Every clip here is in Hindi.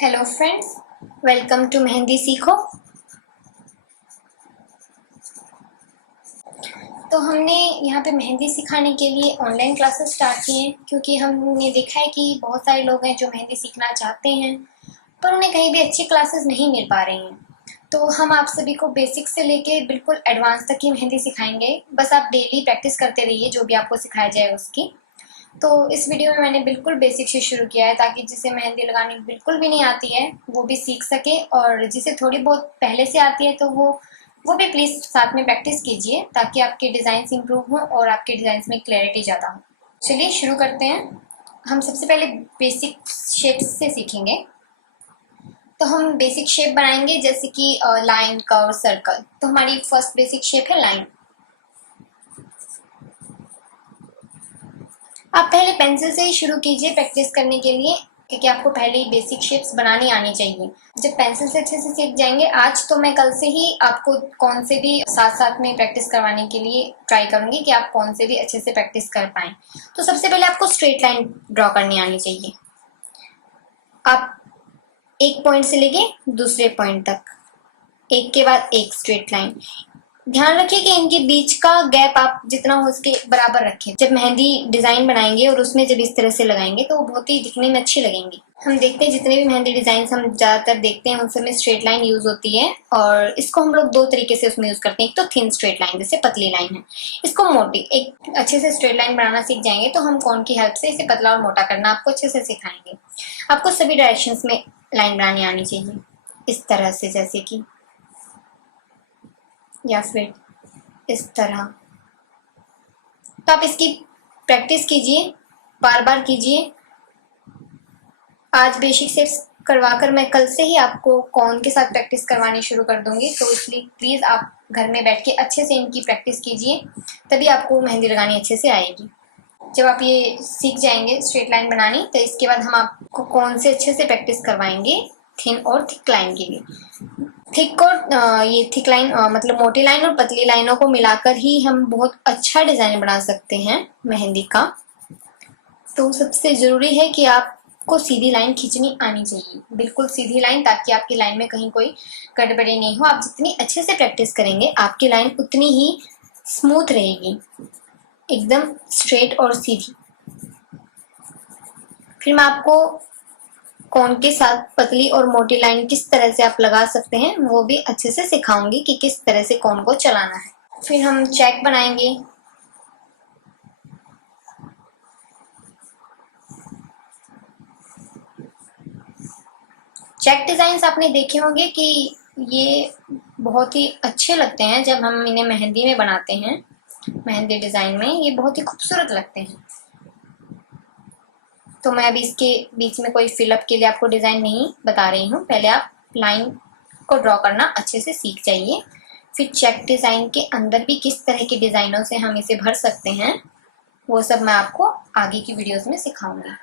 Hello friends, welcome to Mehndi Seekho. तो हमने यहाँ पे मेहंदी सिखाने के लिए ऑनलाइन क्लासेस स्टार्ट किए हैं, क्योंकि हमने देखा है कि बहुत सारे लोग हैं जो मेहंदी सीखना चाहते हैं पर उन्हें कहीं भी अच्छी क्लासेस नहीं मिल पा रही हैं। तो हम आप सभी को बेसिक से लेके बिल्कुल एडवांस तक की मेहंदी सिखाएंगे। बस आप डेली प्रैक्टिस करते रहिए जो भी आपको सिखाया जाए उसकी। तो इस वीडियो में मैंने बिल्कुल बेसिक से शुरू किया है ताकि जिसे मेहंदी लगानी बिल्कुल भी नहीं आती है वो भी सीख सके, और जिसे थोड़ी बहुत पहले से आती है तो वो भी प्लीज़ साथ में प्रैक्टिस कीजिए ताकि आपके डिज़ाइंस इंप्रूव हों और आपके डिज़ाइंस में क्लैरिटी ज़्यादा हो। चलिए शुरू करते हैं। हम सबसे पहले बेसिक शेप्स से सीखेंगे। तो हम बेसिक शेप बनाएंगे जैसे कि लाइन, कर्व, सर्कल। तो हमारी फर्स्ट बेसिक शेप है लाइन। आप पहले पेंसिल से ही शुरू कीजिए प्रैक्टिस करने के लिए, क्योंकि आपको पहले ही बेसिक शेप्स बनानी आनी चाहिए। जब पेंसिल से अच्छे से सीख जाएंगे, आज तो मैं कल से ही आपको कौन से भी साथ साथ में प्रैक्टिस करवाने के लिए ट्राई करूंगी कि आप कौन से भी अच्छे से प्रैक्टिस कर पाएं। तो सबसे पहले आपको स्ट्रेट लाइन ड्रॉ करनी आनी चाहिए। आप एक पॉइंट से लेके दूसरे पॉइंट तक, एक के बाद एक स्ट्रेट लाइन। ध्यान रखिए कि इनके बीच का गैप आप जितना हो सके बराबर रखें। जब मेहंदी डिजाइन बनाएंगे और उसमें जब इस तरह से लगाएंगे तो वो बहुत ही दिखने में अच्छी लगेंगी। हम देखते हैं जितने भी मेहंदी डिजाइन हम ज्यादातर देखते हैं उन सब में स्ट्रेट लाइन यूज होती है, और इसको हम लोग दो तरीके से उसमें यूज करते हैं। एक तो थिन स्ट्रेट लाइन, जैसे पतली लाइन है, इसको मोटी। एक अच्छे से स्ट्रेट लाइन बनाना सीख जाएंगे तो हम कौन की हेल्प से इसे पतला और मोटा करना आपको अच्छे से सिखाएंगे। आपको सभी डायरेक्शन में लाइन बनानी आनी चाहिए, इस तरह से, जैसे कि, या फिर इस तरह। तो आप इसकी प्रैक्टिस कीजिए, बार बार कीजिए। आज बेसिक शेप्स करवाकर मैं कल से ही आपको कौन के साथ प्रैक्टिस करवानी शुरू कर दूंगी, तो इसलिए प्लीज़ आप घर में बैठ के अच्छे से इनकी प्रैक्टिस कीजिए, तभी आपको मेहंदी लगानी अच्छे से आएगी। जब आप ये सीख जाएंगे स्ट्रेट लाइन बनानी, तो इसके बाद हम आपको कौन से अच्छे से प्रैक्टिस करवाएंगे थिन और थिक लाइन के लिए। थिक और ये थिक लाइन मतलब मोटी लाइन और पतली लाइनों को मिलाकर ही हम बहुत अच्छा डिजाइन बना सकते हैं मेहंदी का। तो सबसे जरूरी है कि आपको सीधी लाइन खींचनी आनी चाहिए, बिल्कुल सीधी लाइन, ताकि आपकी लाइन में कहीं कोई गड़बड़ी नहीं हो। आप जितनी अच्छे से प्रैक्टिस करेंगे आपकी लाइन उतनी ही स्मूथ रहेगी, एकदम स्ट्रेट और सीधी। फिर मैं आपको कोन के साथ पतली और मोटी लाइन किस तरह से आप लगा सकते हैं वो भी अच्छे से सिखाऊंगी कि किस तरह से कोन को चलाना है। फिर हम चेक बनाएंगे। चेक डिजाइन आपने देखे होंगे कि ये बहुत ही अच्छे लगते हैं जब हम इन्हें मेहंदी में बनाते हैं। मेहंदी डिजाइन में ये बहुत ही खूबसूरत लगते हैं। तो मैं अभी इसके बीच में कोई फिलअप के लिए आपको डिजाइन नहीं बता रही हूँ। पहले आप लाइन को ड्रॉ करना अच्छे से सीख जाइए, फिर चेक डिजाइन के अंदर भी किस तरह के डिजाइनों से हम इसे भर सकते हैं वो सब मैं आपको आगे की वीडियोस में सिखाऊंगी।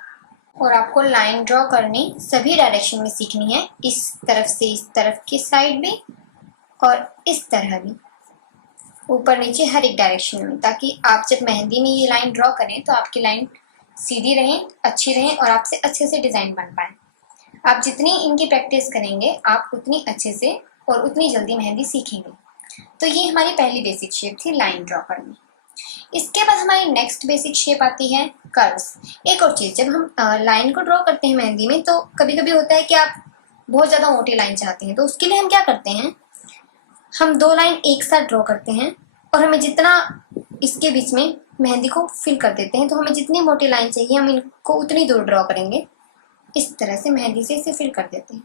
और आपको लाइन ड्रॉ करनी सभी डायरेक्शन में सीखनी है, इस तरफ से इस तरफ की साइड भी और इस तरह भी, ऊपर नीचे हर एक डायरेक्शन में, ताकि आप जब मेहंदी में ये लाइन ड्रॉ करें तो आपकी लाइन सीधी रहें, अच्छी रहें और आपसे अच्छे से डिजाइन बन पाए। आप जितनी इनकी प्रैक्टिस करेंगे आप उतनी अच्छे से और उतनी जल्दी मेहंदी सीखेंगे। तो ये हमारी पहली बेसिक शेप थी लाइन ड्रॉ करनी। इसके बाद हमारी नेक्स्ट बेसिक शेप आती है कर्व्स। एक और चीज, जब हम लाइन को ड्रॉ करते हैं मेहंदी में तो कभी कभी होता है कि आप बहुत ज्यादा मोटी लाइन चाहते हैं, तो उसके लिए हम क्या करते हैं, हम दो लाइन एक साथ ड्रॉ करते हैं और हमें जितना इसके बीच में मेहंदी को फिल कर देते हैं। तो हमें जितनी मोटी लाइन चाहिए हम इनको उतनी दूर ड्रॉ करेंगे, इस तरह से मेहंदी से इसे फिल कर देते हैं।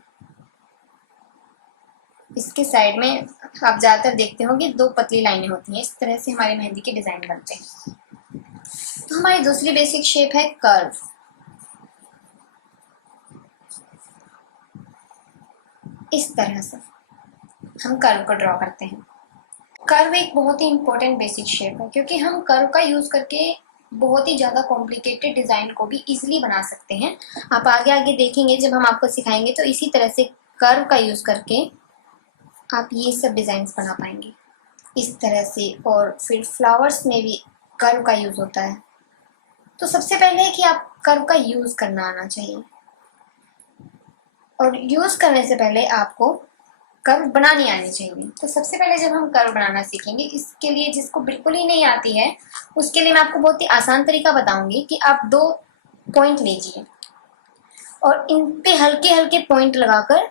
इसके साइड में आप ज्यादातर देखते होंगे दो पतली लाइनें होती हैं, इस तरह से हमारे मेहंदी के डिजाइन बनते हैं। तो हमारी दूसरी बेसिक शेप है कर्व। इस तरह से हम कर्व को ड्रॉ करते हैं। कर्व एक बहुत ही इंपॉर्टेंट बेसिक शेप है, क्योंकि हम कर्व का यूज करके बहुत ही ज्यादा कॉम्प्लिकेटेड डिजाइन को भी इजीली बना सकते हैं। आप आगे आगे देखेंगे जब हम आपको सिखाएंगे, तो इसी तरह से कर्व का यूज करके आप ये सब डिजाइन बना पाएंगे इस तरह से। और फिर फ्लावर्स में भी कर्व का यूज होता है। तो सबसे पहले है कि आप कर्व का यूज करना आना चाहिए, और यूज़ करने से पहले आपको कर्व बनानी आनी चाहिए। तो सबसे पहले जब हम कर्व बनाना सीखेंगे, इसके लिए जिसको बिल्कुल ही नहीं आती है उसके लिए मैं आपको बहुत ही आसान तरीका बताऊंगी कि आप 2 पॉइंट लीजिए और इन पे हल्के हल्के पॉइंट लगाकर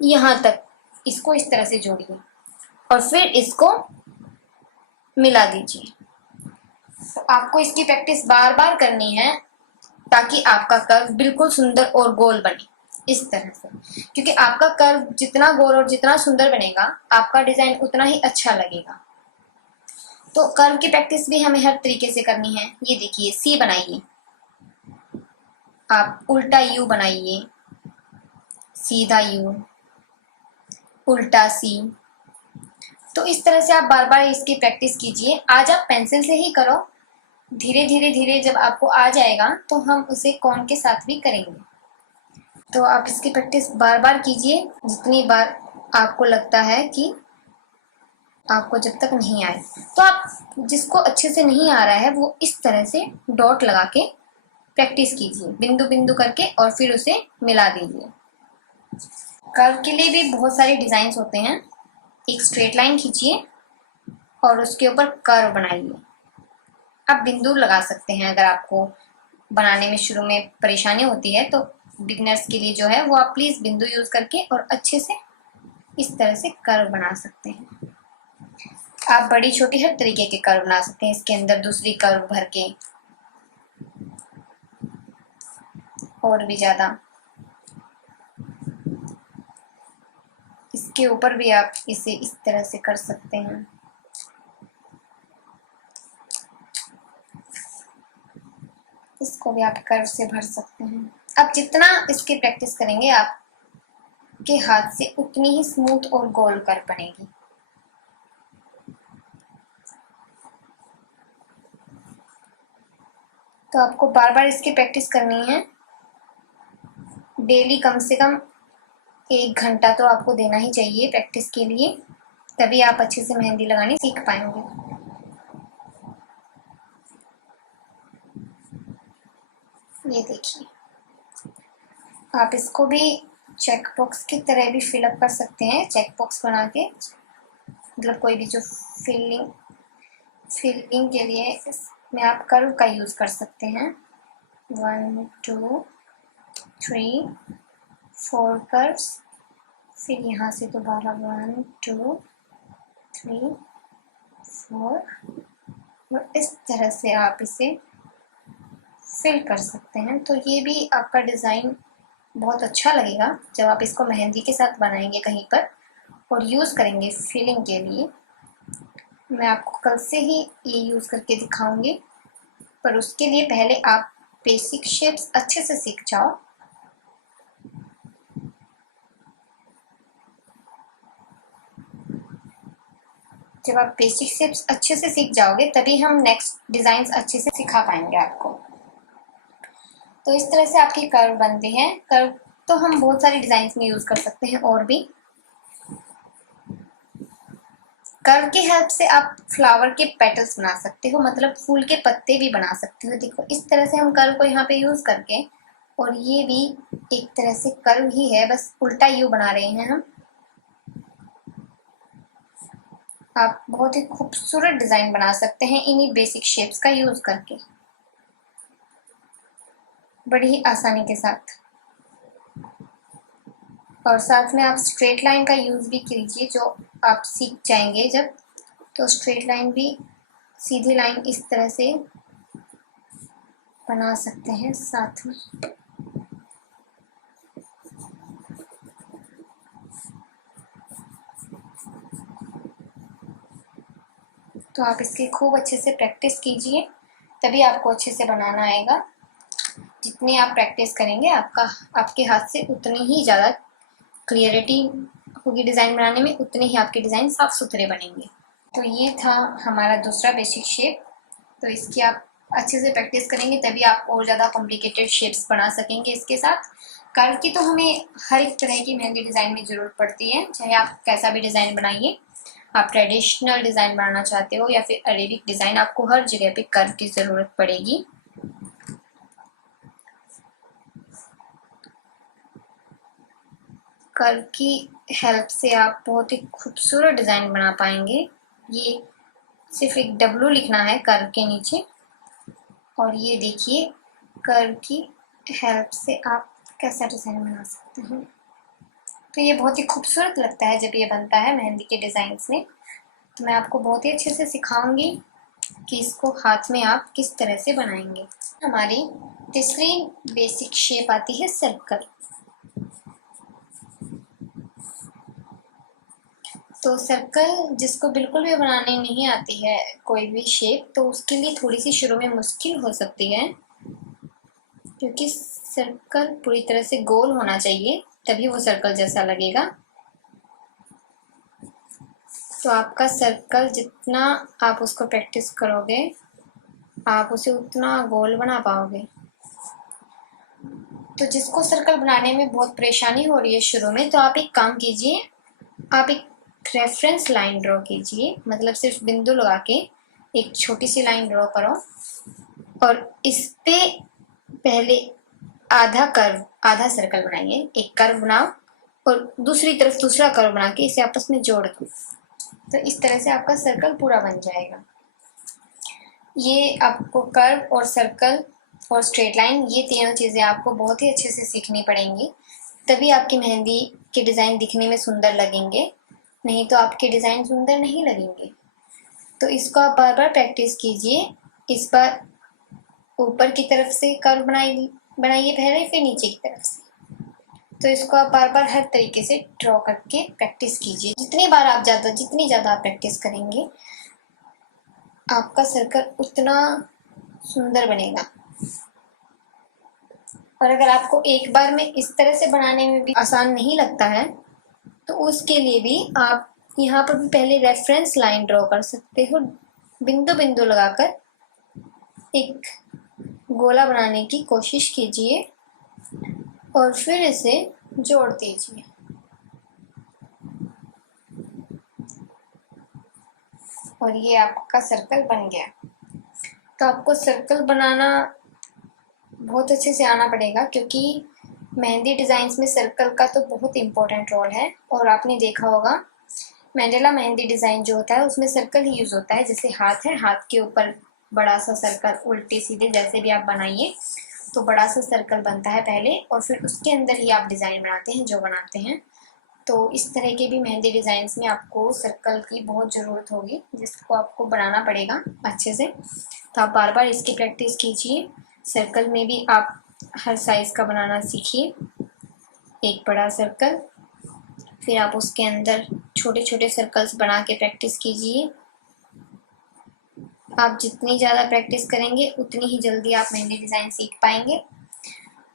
यहाँ तक इसको इस तरह से जोड़िए और फिर इसको मिला दीजिए। तो आपको इसकी प्रैक्टिस बार बार करनी है ताकि आपका कर्व बिल्कुल सुंदर और गोल बने इस तरह से, क्योंकि आपका कर्व जितना गोल और जितना सुंदर बनेगा आपका डिजाइन उतना ही अच्छा लगेगा। तो कर्व की प्रैक्टिस भी हमें हर तरीके से करनी है। ये देखिए, सी बनाइए, आप उल्टा यू बनाइए, सीधा यू, उल्टा सी। तो इस तरह से आप बार बार इसकी प्रैक्टिस कीजिए। आज आप पेंसिल से ही करो, धीरे धीरे धीरे जब आपको आ जाएगा तो हम उसे कॉन के साथ भी करेंगे। तो आप इसकी प्रैक्टिस बार बार कीजिए, जितनी बार आपको लगता है कि आपको जब तक नहीं आए। तो आप जिसको अच्छे से नहीं आ रहा है वो इस तरह से डॉट लगा के प्रैक्टिस कीजिए, बिंदु बिंदु करके, और फिर उसे मिला दीजिए। कर्व के लिए भी बहुत सारे डिजाइन होते हैं। एक स्ट्रेट लाइन खींचिए और उसके ऊपर कर्व बनाइए। आप बिंदु लगा सकते हैं, अगर आपको बनाने में शुरू में परेशानी होती है तो बिगनर्स के लिए जो है वो आप प्लीज बिंदु यूज करके और अच्छे से इस तरह से कर्व बना सकते हैं। आप बड़ी छोटी हर तरीके के कर्व बना सकते हैं, इसके अंदर दूसरी कर्व भर के और भी ज्यादा। इसके ऊपर भी आप इसे इस तरह से कर सकते हैं। इसको भी आप कर्व से भर सकते हैं। अब जितना इसकी प्रैक्टिस करेंगे आपके हाथ से उतनी ही स्मूथ और गोल कर्व बनेगी। तो आपको बार बार इसकी प्रैक्टिस करनी है। डेली कम से कम 1 घंटा तो आपको देना ही चाहिए प्रैक्टिस के लिए, तभी आप अच्छे से मेहंदी लगानी सीख पाएंगे। ये देखिए, आप इसको भी चेक बॉक्स की तरह भी फिलअप कर सकते हैं, चेक बॉक्स बना के, मतलब कोई भी जो फिलिंग के लिए इसमें आप कर्व का यूज कर सकते हैं। 1 2 3 4 कर्व्स, फिर यहाँ से दोबारा 1 2 3 4, और इस तरह से आप इसे फिल कर सकते हैं। तो ये भी आपका डिज़ाइन बहुत अच्छा लगेगा जब आप इसको मेहंदी के साथ बनाएंगे कहीं पर और यूज़ करेंगे फिलिंग के लिए। मैं आपको कल से ही ये यूज़ करके दिखाऊंगी, पर उसके लिए पहले आप बेसिक शेप्स अच्छे से सीख जाओ। जब आप बेसिक शेप्स अच्छे से सीख जाओगे तभी हम नेक्स्ट डिज़ाइंस अच्छे से सिखा पाएंगे आपको। तो इस तरह से आपके कर्व बनते हैं। कर्व तो हम बहुत सारे डिज़ाइंस में यूज़ कर सकते हैं, और भी कर्व की हेल्प से आप फ्लावर के पेटल्स बना सकते हो, मतलब फूल के पत्ते भी बना सकते हो। देखो इस तरह से हम कर्व को यहाँ पे यूज करके, और ये भी एक तरह से कर्व ही है, बस उल्टा यू बना रहे हैं हम। आप बहुत ही खूबसूरत डिजाइन बना सकते हैं इन्हीं बेसिक शेप्स का यूज करके, बड़ी ही आसानी के साथ। और साथ में आप स्ट्रेट लाइन का यूज भी कीजिए, जो आप सीख जाएंगे जब, तो स्ट्रेट लाइन भी, सीधी लाइन इस तरह से बना सकते हैं साथ में। तो आप इसकी खूब अच्छे से प्रैक्टिस कीजिए, तभी आपको अच्छे से बनाना आएगा। जितनी आप प्रैक्टिस करेंगे आपके हाथ से उतनी ही ज़्यादा क्लियरिटी होगी डिज़ाइन बनाने में, उतने ही आपके डिज़ाइन साफ सुथरे बनेंगे। तो ये था हमारा दूसरा बेसिक शेप। तो इसकी आप अच्छे से प्रैक्टिस करेंगे तभी आप और ज़्यादा कॉम्प्लिकेटेड शेप्स बना सकेंगे इसके साथ। कर्व की तो हमें हर एक तरह की मेहंदी डिज़ाइन में ज़रूरत पड़ती है, चाहे आप कैसा भी डिज़ाइन बनाइए। आप ट्रेडिशनल डिज़ाइन बनाना चाहते हो या फिर अरेबिक डिज़ाइन, आपको हर जगह पे कर्व की ज़रूरत पड़ेगी। कर्व की हेल्प से आप बहुत ही खूबसूरत डिज़ाइन बना पाएंगे। ये सिर्फ एक W लिखना है कर्व के नीचे, और ये देखिए कर्व की हेल्प से आप कैसा डिज़ाइन बना सकते हैं। तो ये बहुत ही खूबसूरत लगता है जब ये बनता है मेहंदी के डिज़ाइंस में। तो मैं आपको बहुत ही अच्छे से सिखाऊंगी कि इसको हाथ में आप किस तरह से बनाएंगे। हमारी तीसरी बेसिक शेप आती है सर्कल। तो सर्कल जिसको बिल्कुल भी बनाने नहीं आती है कोई भी शेप, तो उसके लिए थोड़ी सी शुरू में मुश्किल हो सकती है, क्योंकि सर्कल पूरी तरह से गोल होना चाहिए, तभी वो सर्कल जैसा लगेगा। तो आपका सर्कल जितना आप उसको प्रैक्टिस करोगे, आप उसे उतना गोल बना पाओगे। तो जिसको सर्कल बनाने में बहुत परेशानी हो रही है शुरू में, तो आप एक काम कीजिए, आप एक रेफरेंस लाइन ड्रॉ कीजिए, मतलब सिर्फ बिंदु लगा के एक छोटी सी लाइन ड्रॉ करो, और इस पे पहले आधा सर्कल बनाइए। एक कर्व बनाओ और दूसरी तरफ दूसरा कर्व बना के इसे आपस में जोड़ दो। तो इस तरह से आपका सर्कल पूरा बन जाएगा। ये आपको कर्व और सर्कल और स्ट्रेट लाइन, ये तीनों चीज़ें आपको बहुत ही अच्छे से सीखनी पड़ेंगी, तभी आपकी मेहंदी के डिज़ाइन दिखने में सुंदर लगेंगे, नहीं तो आपके डिज़ाइन सुंदर नहीं लगेंगे। तो इसको आप बार बार प्रैक्टिस कीजिए। इस बार ऊपर की तरफ से कर्व बनाइए पहले, फिर नीचे की तरफ से। तो इसको आप बार बार हर तरीके से ड्रॉ करके प्रैक्टिस कीजिए। जितनी ज़्यादा आप प्रैक्टिस करेंगे, आपका सर्कल उतना सुंदर बनेगा। और अगर आपको एक बार में इस तरह से बनाने में भी आसान नहीं लगता है, तो उसके लिए भी आप यहाँ पर भी पहले रेफरेंस लाइन ड्रॉ कर सकते हो, बिंदु बिंदु लगाकर एक गोला बनाने की कोशिश कीजिए और फिर इसे जोड़ दीजिए। और ये आपका सर्कल बन गया। तो आपको सर्कल बनाना बहुत अच्छे से आना पड़ेगा, क्योंकि मेहंदी डिज़ाइंस में सर्कल का तो बहुत इम्पोर्टेंट रोल है। और आपने देखा होगा मैंडेला मेहंदी डिज़ाइन जो होता है उसमें सर्कल ही यूज़ होता है। जैसे हाथ है, हाथ के ऊपर बड़ा सा सर्कल, उल्टे सीधे जैसे भी आप बनाइए, तो बड़ा सा सर्कल बनता है पहले, और फिर उसके अंदर ही आप डिज़ाइन बनाते हैं जो बनाते हैं। तो इस तरह के भी मेहंदी डिज़ाइंस में आपको सर्कल की बहुत ज़रूरत होगी, जिसको आपको बनाना पड़ेगा अच्छे से। तो आप बार बार इसकी प्रैक्टिस कीजिए। सर्कल में भी आप हर साइज़ का बनाना सीखिए। एक बड़ा सर्कल, फिर आप उसके अंदर छोटे छोटे सर्कल्स बना के प्रैक्टिस कीजिए। आप जितनी ज़्यादा प्रैक्टिस करेंगे उतनी ही जल्दी आप मेहंदी डिज़ाइन सीख पाएंगे,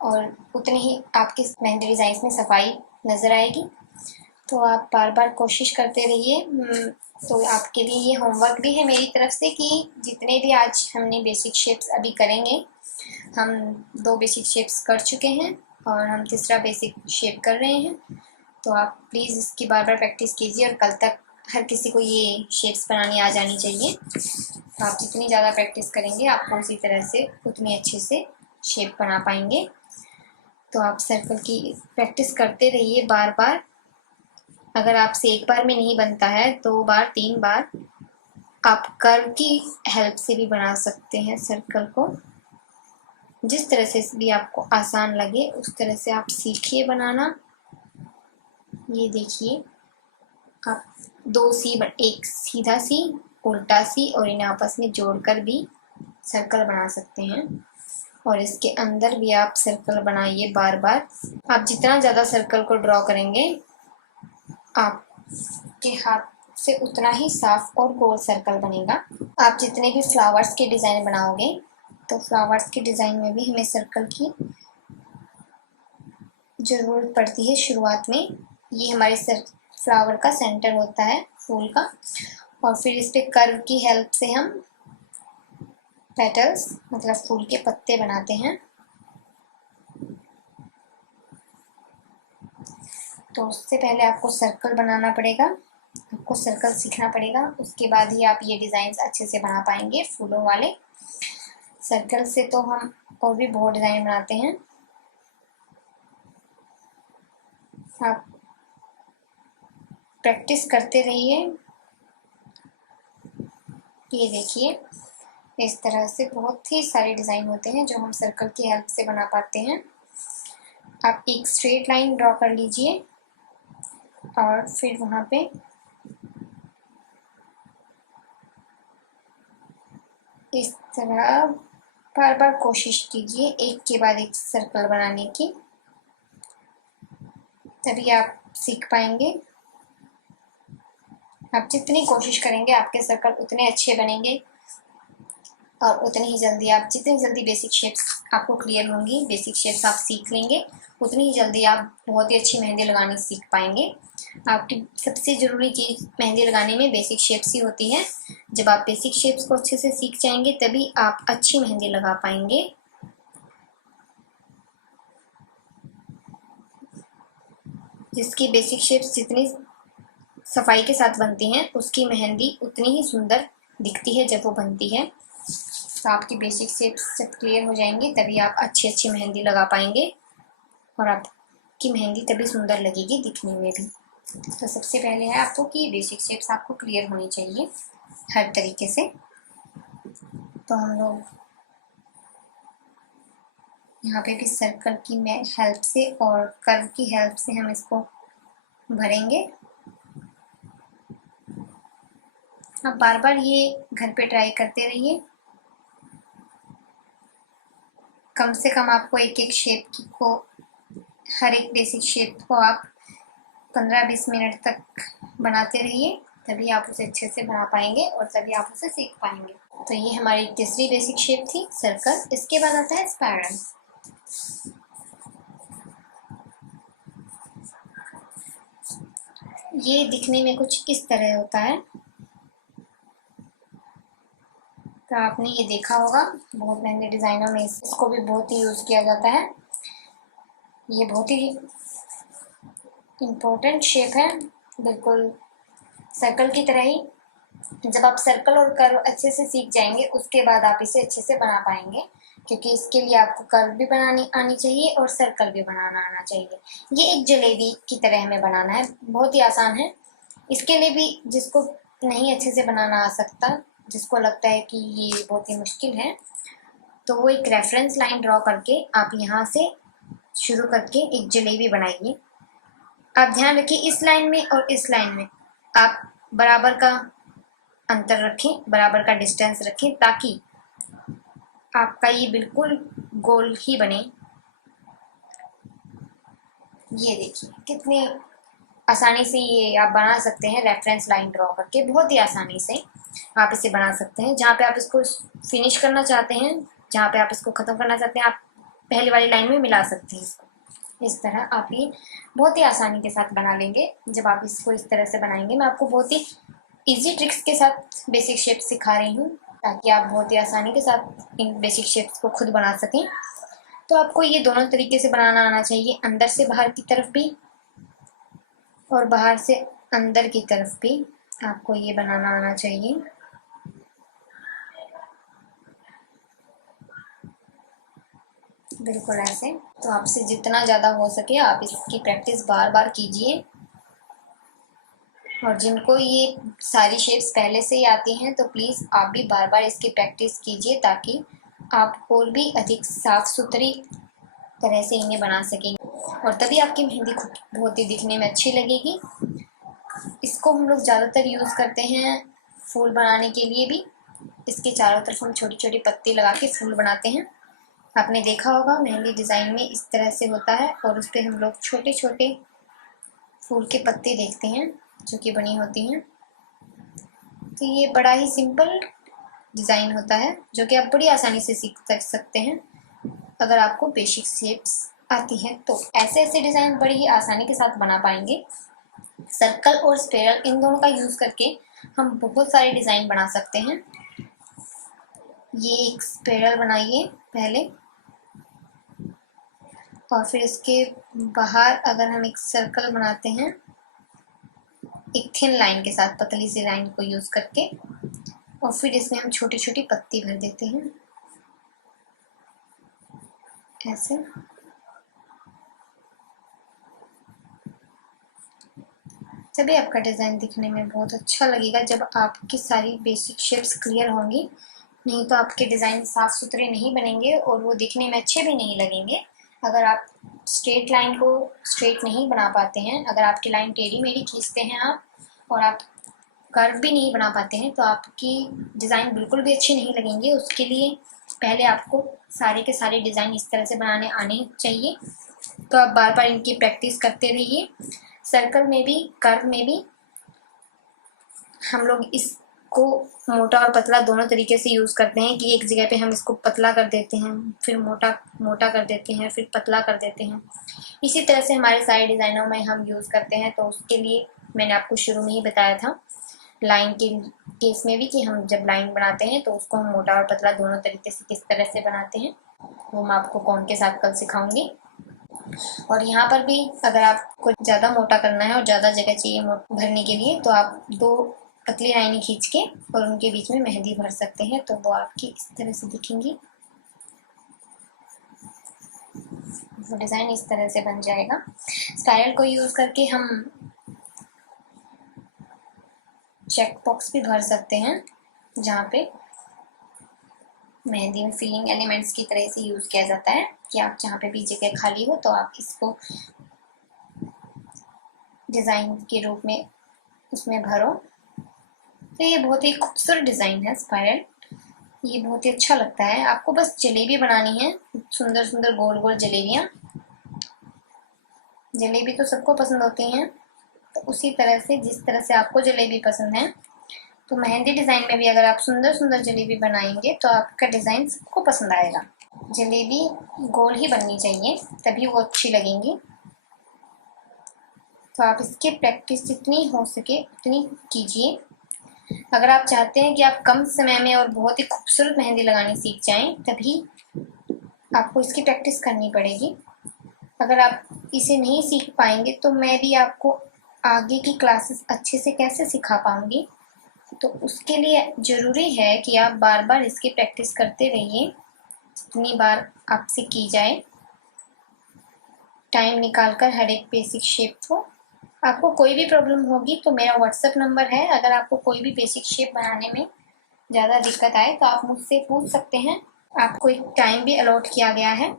और उतनी ही आपकी मेहंदी डिज़ाइन में सफाई नज़र आएगी। तो आप बार बार कोशिश करते रहिए। तो आपके लिए ये होमवर्क भी है मेरी तरफ से कि जितने भी आज हमने बेसिक शेप्स अभी करेंगे, हम 2 बेसिक शेप्स कर चुके हैं और हम तीसरा बेसिक शेप कर रहे हैं। तो आप प्लीज़ इसकी बार बार प्रैक्टिस कीजिए, और कल तक हर किसी को ये शेप्स बनानी आ जानी चाहिए। तो आप जितनी ज़्यादा प्रैक्टिस करेंगे, आपको उसी तरह से उतनी अच्छे से शेप बना पाएंगे। तो आप सर्कल की प्रैक्टिस करते रहिए बार बार। अगर आपसे एक बार में नहीं बनता है, 2 बार 3 बार आप कर्व की हेल्प से भी बना सकते हैं सर्कल को। जिस तरह से भी आपको आसान लगे उस तरह से आप सीखिए बनाना। ये देखिए, आप 2 सी, एक सीधा सी, उल्टा सी, और इन्हें आपस में जोड़कर भी सर्कल बना सकते हैं। और इसके अंदर भी आप सर्कल बनाइए बार बार। आप जितना ज़्यादा सर्कल को ड्रॉ करेंगे, आपके हाथ से उतना ही साफ और गोल सर्कल बनेगा। आप जितने भी फ्लावर्स के डिज़ाइन बनाओगे, तो फ्लावर्स के डिज़ाइन में भी हमें सर्कल की ज़रूरत पड़ती है शुरुआत में। ये हमारे फ्लावर का सेंटर होता है, फूल का, और फिर इस पे कर्व की हेल्प से हम पेटल्स, मतलब फूल के पत्ते बनाते हैं। तो उससे पहले आपको सर्कल बनाना पड़ेगा, आपको सर्कल सीखना पड़ेगा, उसके बाद ही आप ये डिज़ाइन अच्छे से बना पाएंगे फूलों वाले। सर्कल से तो हम और भी बहुत डिज़ाइन बनाते हैं। आप प्रैक्टिस करते रहिए। ये देखिए, इस तरह से बहुत ही सारे डिज़ाइन होते हैं जो हम सर्कल की हेल्प से बना पाते हैं। आप एक स्ट्रेट लाइन ड्रॉ कर लीजिए और फिर वहाँ पे इस तरह बार बार कोशिश कीजिए एक के बाद एक सर्कल बनाने की, तभी आप सीख पाएंगे। आप जितनी कोशिश करेंगे आपके सर्कल उतने अच्छे बनेंगे और उतनी ही जल्दी आप जितनी जल्दी बेसिक शेप्स आपको क्लियर होंगी, बेसिक शेप्स आप सीख लेंगे, उतनी ही जल्दी आप बहुत ही अच्छी मेहंदी लगानी सीख पाएंगे। आपकी सबसे ज़रूरी चीज़ मेहंदी लगाने में बेसिक शेप्स ही होती है। जब आप बेसिक शेप्स को अच्छे से सीख जाएंगे तभी आप अच्छी मेहंदी लगा पाएंगे। जिसकी बेसिक शेप्स जितनी सफाई के साथ बनती हैं उसकी मेहंदी उतनी ही सुंदर दिखती है जब वो बनती है। तो आपकी बेसिक शेप्स जब क्लियर हो जाएंगी तभी आप अच्छी अच्छी मेहंदी लगा पाएंगे और आपकी मेहंदी तभी सुंदर लगेगी दिखने में भी। तो सबसे पहले है आपको कि बेसिक शेप्स आपको क्लियर होनी चाहिए हर तरीके से। तो हम लोग यहाँ पे भी सर्कल की हेल्प से और कर्व की हेल्प से हम इसको भरेंगे। आप बार बार ये घर पे ट्राई करते रहिए। कम से कम आपको एक एक शेप को, हर एक बेसिक शेप को आप 15-20 मिनट तक बनाते रहिए, तभी आप उसे अच्छे से बना पाएंगे और तभी आप उसे सीख पाएंगे। तो ये हमारी तीसरी बेसिक शेप थी सर्कल। इसके बाद आता है स्पाइरल। ये दिखने में कुछ इस तरह होता है। तो आपने ये देखा होगा, बहुत महंगे डिज़ाइनों में इसको भी बहुत ही यूज़ किया जाता है। ये बहुत ही इम्पोर्टेंट शेप है, बिल्कुल सर्कल की तरह ही। जब आप सर्कल और कर्व अच्छे से सीख जाएंगे उसके बाद आप इसे अच्छे से बना पाएंगे, क्योंकि इसके लिए आपको कर्व भी बनानी आनी चाहिए और सर्कल भी बनाना आना चाहिए। ये एक जलेबी की तरह हमें बनाना है, बहुत ही आसान है। इसके लिए भी जिसको नहीं अच्छे से बनाना आ सकता, जिसको लगता है कि ये बहुत ही मुश्किल है, तो वो एक रेफरेंस लाइन ड्रॉ करके आप यहाँ से शुरू करके एक जलेबी बनाइए। आप ध्यान रखिए इस लाइन में और इस लाइन में आप बराबर का अंतर रखें, बराबर का डिस्टेंस रखें, ताकि आपका ये बिल्कुल गोल ही बने। ये देखिए कितनी आसानी से ये आप बना सकते हैं, रेफरेंस लाइन ड्रॉ करके बहुत ही आसानी से आप इसे बना सकते हैं। जहाँ पे आप इसको फिनिश करना चाहते हैं, जहाँ पे आप इसको ख़त्म करना चाहते हैं, आप पहले वाली लाइन में मिला सकते हैं इसको। इस तरह आप ये बहुत ही आसानी के साथ बना लेंगे। जब आप इसको इस तरह से बनाएंगे, मैं आपको बहुत ही इजी ट्रिक्स के साथ बेसिक शेप्स सिखा रही हूँ ताकि आप बहुत ही आसानी के साथ इन बेसिक शेप्स को खुद बना सकें। तो आपको ये दोनों तरीके से बनाना आना चाहिए, अंदर से बाहर की तरफ भी और बाहर से अंदर की तरफ भी आपको ये बनाना आना चाहिए। बिल्कुल ऐसे। तो आपसे जितना ज़्यादा हो सके आप इसकी प्रैक्टिस बार बार कीजिए। और जिनको ये सारी शेप्स पहले से ही आती हैं तो प्लीज़ आप भी बार बार इसकी प्रैक्टिस कीजिए, ताकि आप और भी अधिक साफ सुथरी तरह से इन्हें बना सकेंगे और तभी आपकी मेहंदी खुद बहुत ही दिखने में अच्छी लगेगी। इसको हम लोग ज़्यादातर यूज़ करते हैं फूल बनाने के लिए भी। इसके चारों तरफ हम छोटी छोटी पत्ती लगा के फूल बनाते हैं। आपने देखा होगा मेहंदी डिज़ाइन में इस तरह से होता है और उस पर हम लोग छोटे छोटे फूल के पत्ते देखते हैं जो कि बनी होती हैं। तो ये बड़ा ही सिंपल डिज़ाइन होता है जो कि आप बड़ी आसानी से सीख सकते हैं अगर आपको बेसिक शेप्स आती हैं। तो ऐसे ऐसे डिज़ाइन बड़ी ही आसानी के साथ बना पाएंगे। सर्कल और स्पाइरल इन दोनों का यूज़ करके हम बहुत सारे डिज़ाइन बना सकते हैं। ये एक स्पाइरल बनाइए पहले, और फिर इसके बाहर अगर हम एक सर्कल बनाते हैं एक थिन लाइन के साथ, पतली सी लाइन को यूज़ करके, और फिर इसमें हम छोटी छोटी पत्ती भर देते हैं ऐसे। तभी आपका डिज़ाइन दिखने में बहुत अच्छा लगेगा जब आपकी सारी बेसिक शेप्स क्लियर होंगी। नहीं तो आपके डिज़ाइन साफ़ सुथरे नहीं बनेंगे और वो दिखने में अच्छे भी नहीं लगेंगे। अगर आप स्ट्रेट लाइन को स्ट्रेट नहीं बना पाते हैं, अगर आपकी लाइन टेढ़ी मेढ़ी खींचते हैं आप और आप कर्व भी नहीं बना पाते हैं, तो आपकी डिज़ाइन बिल्कुल भी अच्छी नहीं लगेंगे। उसके लिए पहले आपको सारे के सारे डिज़ाइन इस तरह से बनाने आने चाहिए। तो आप बार बार इनकी प्रैक्टिस करते रहिए। सर्कल में भी, कर्व में भी हम लोग इसको मोटा और पतला दोनों तरीके से यूज़ करते हैं कि एक जगह पे हम इसको पतला कर देते हैं, फिर मोटा कर देते हैं, फिर पतला कर देते हैं। इसी तरह से हमारे सारे डिज़ाइनों में हम यूज़ करते हैं। तो उसके लिए मैंने आपको शुरू में ही बताया था लाइन के केस में भी कि हम जब लाइन बनाते हैं तो उसको हम मोटा और पतला दोनों तरीके से किस तरह से बनाते हैं, वो मैं आपको कौन के साथ कल सिखाऊंगी। और यहाँ पर भी अगर आपको ज़्यादा मोटा करना है और ज़्यादा जगह चाहिए भरने के लिए, तो आप 2 पतली लाइनें खींच के और उनके बीच में मेहंदी भर सकते हैं। तो वो आपकी इस तरह से दिखेंगी। वो डिज़ाइन इस तरह से बन जाएगा। स्पाइरल को यूज़ करके हम चेक बॉक्स भी भर सकते हैं, जहाँ पे मेहंदी में फिलिंग एलिमेंट्स की तरह से यूज़ किया जाता है कि आप जहाँ पे भी जगह खाली हो तो आप इसको डिज़ाइन के रूप में उसमें भरो। तो ये बहुत ही खूबसूरत डिज़ाइन है स्पाइरल। ये बहुत ही अच्छा लगता है। आपको बस जलेबी बनानी है, सुंदर सुंदर गोल गोल जलेबियाँ। जलेबी तो सबको पसंद होती हैं, तो उसी तरह से जिस तरह से आपको जलेबी पसंद है, तो मेहंदी डिज़ाइन में भी अगर आप सुंदर सुंदर जलेबी बनाएंगे तो आपका डिज़ाइन सबको पसंद आएगा। जलेबी गोल ही बननी चाहिए, तभी वो अच्छी लगेंगी। तो आप इसकी प्रैक्टिस जितनी हो सके उतनी कीजिए। अगर आप चाहते हैं कि आप कम समय में और बहुत ही खूबसूरत मेहंदी लगानी सीख जाएं, तभी आपको इसकी प्रैक्टिस करनी पड़ेगी। अगर आप इसे नहीं सीख पाएंगे तो मैं भी आपको आगे की क्लासेस अच्छे से कैसे सिखा पाऊंगी। तो उसके लिए ज़रूरी है कि आप बार बार इसकी प्रैक्टिस करते रहिए, जितनी बार आपसे की जाए। टाइम निकाल कर हर एक बेसिक शेप को। आपको कोई भी प्रॉब्लम होगी तो मेरा व्हाट्सएप नंबर है। अगर आपको कोई भी बेसिक शेप बनाने में ज़्यादा दिक्कत आए तो आप मुझसे पूछ सकते हैं। आपको एक टाइम भी अलॉट किया गया है,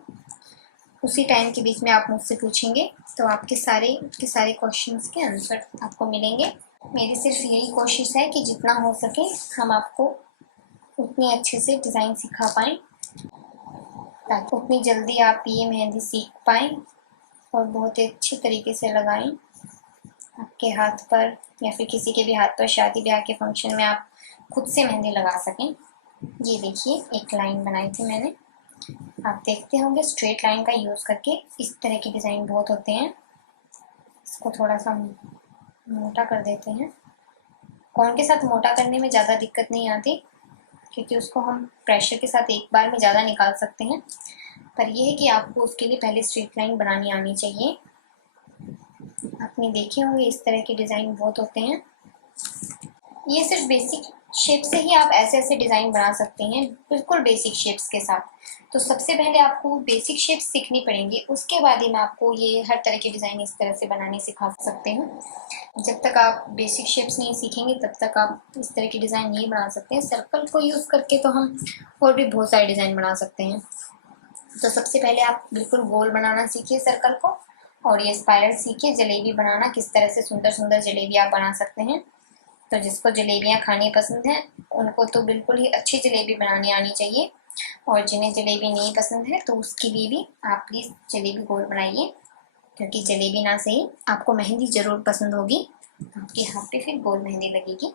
उसी टाइम के बीच में आप मुझसे पूछेंगे तो आपके सारे के सारे क्वेश्चंस के आंसर आपको मिलेंगे। मेरी सिर्फ यही कोशिश है कि जितना हो सके हम आपको उतनी अच्छे से डिज़ाइन सिखा पाएँ, ताकि उतनी जल्दी आप ये मेहंदी सीख पाएँ और बहुत ही अच्छी तरीके से लगाएं। आपके हाथ पर या फिर किसी के भी हाथ पर शादी ब्याह के फंक्शन में आप खुद से मेहंदी लगा सकें। ये देखिए, एक लाइन बनाई थी मैंने, आप देखते होंगे स्ट्रेट लाइन का यूज़ करके इस तरह के डिज़ाइन बहुत होते हैं। इसको थोड़ा सा मोटा कर देते हैं। कौन के साथ मोटा करने में ज़्यादा दिक्कत नहीं आती, क्योंकि उसको हम प्रेशर के साथ एक बार में ज़्यादा निकाल सकते हैं। पर यह है कि आपको उसके लिए पहले स्ट्रेट लाइन बनानी आनी चाहिए। आपने देखे होंगे इस तरह के डिज़ाइन बहुत होते हैं। ये सिर्फ बेसिक शेप से ही आप ऐसे ऐसे डिज़ाइन बना सकते हैं, बिल्कुल बेसिक शेप्स के साथ। तो सबसे पहले आपको बेसिक शेप्स सीखनी पड़ेंगी, उसके बाद ही मैं आपको ये हर तरह के डिज़ाइन इस तरह से बनाने सिखा सकते हूँ। जब तक आप बेसिक शेप्स नहीं सीखेंगे तब तक आप इस तरह की डिज़ाइन नहीं बना सकते हैं। सर्कल को यूज़ करके तो हम और भी बहुत सारे डिज़ाइन बना सकते हैं। तो सबसे पहले आप बिल्कुल गोल बनाना सीखिए सर्कल को, और ये स्पाइरल सीखिए। जलेबी बनाना, किस तरह से सुंदर सुंदर जलेबी आप बना सकते हैं। तो जिसको जलेबियाँ खानी पसंद है उनको तो बिल्कुल ही अच्छी जलेबी बनानी आनी चाहिए, और जिन्हें जलेबी नहीं पसंद है तो उसके लिए भी आप प्लीज़ जलेबी गोल बनाइए, क्योंकि जलेबी ना सही आपको मेहंदी ज़रूर पसंद होगी। आपके हाथ पे फिर गोल मेहंदी लगेगी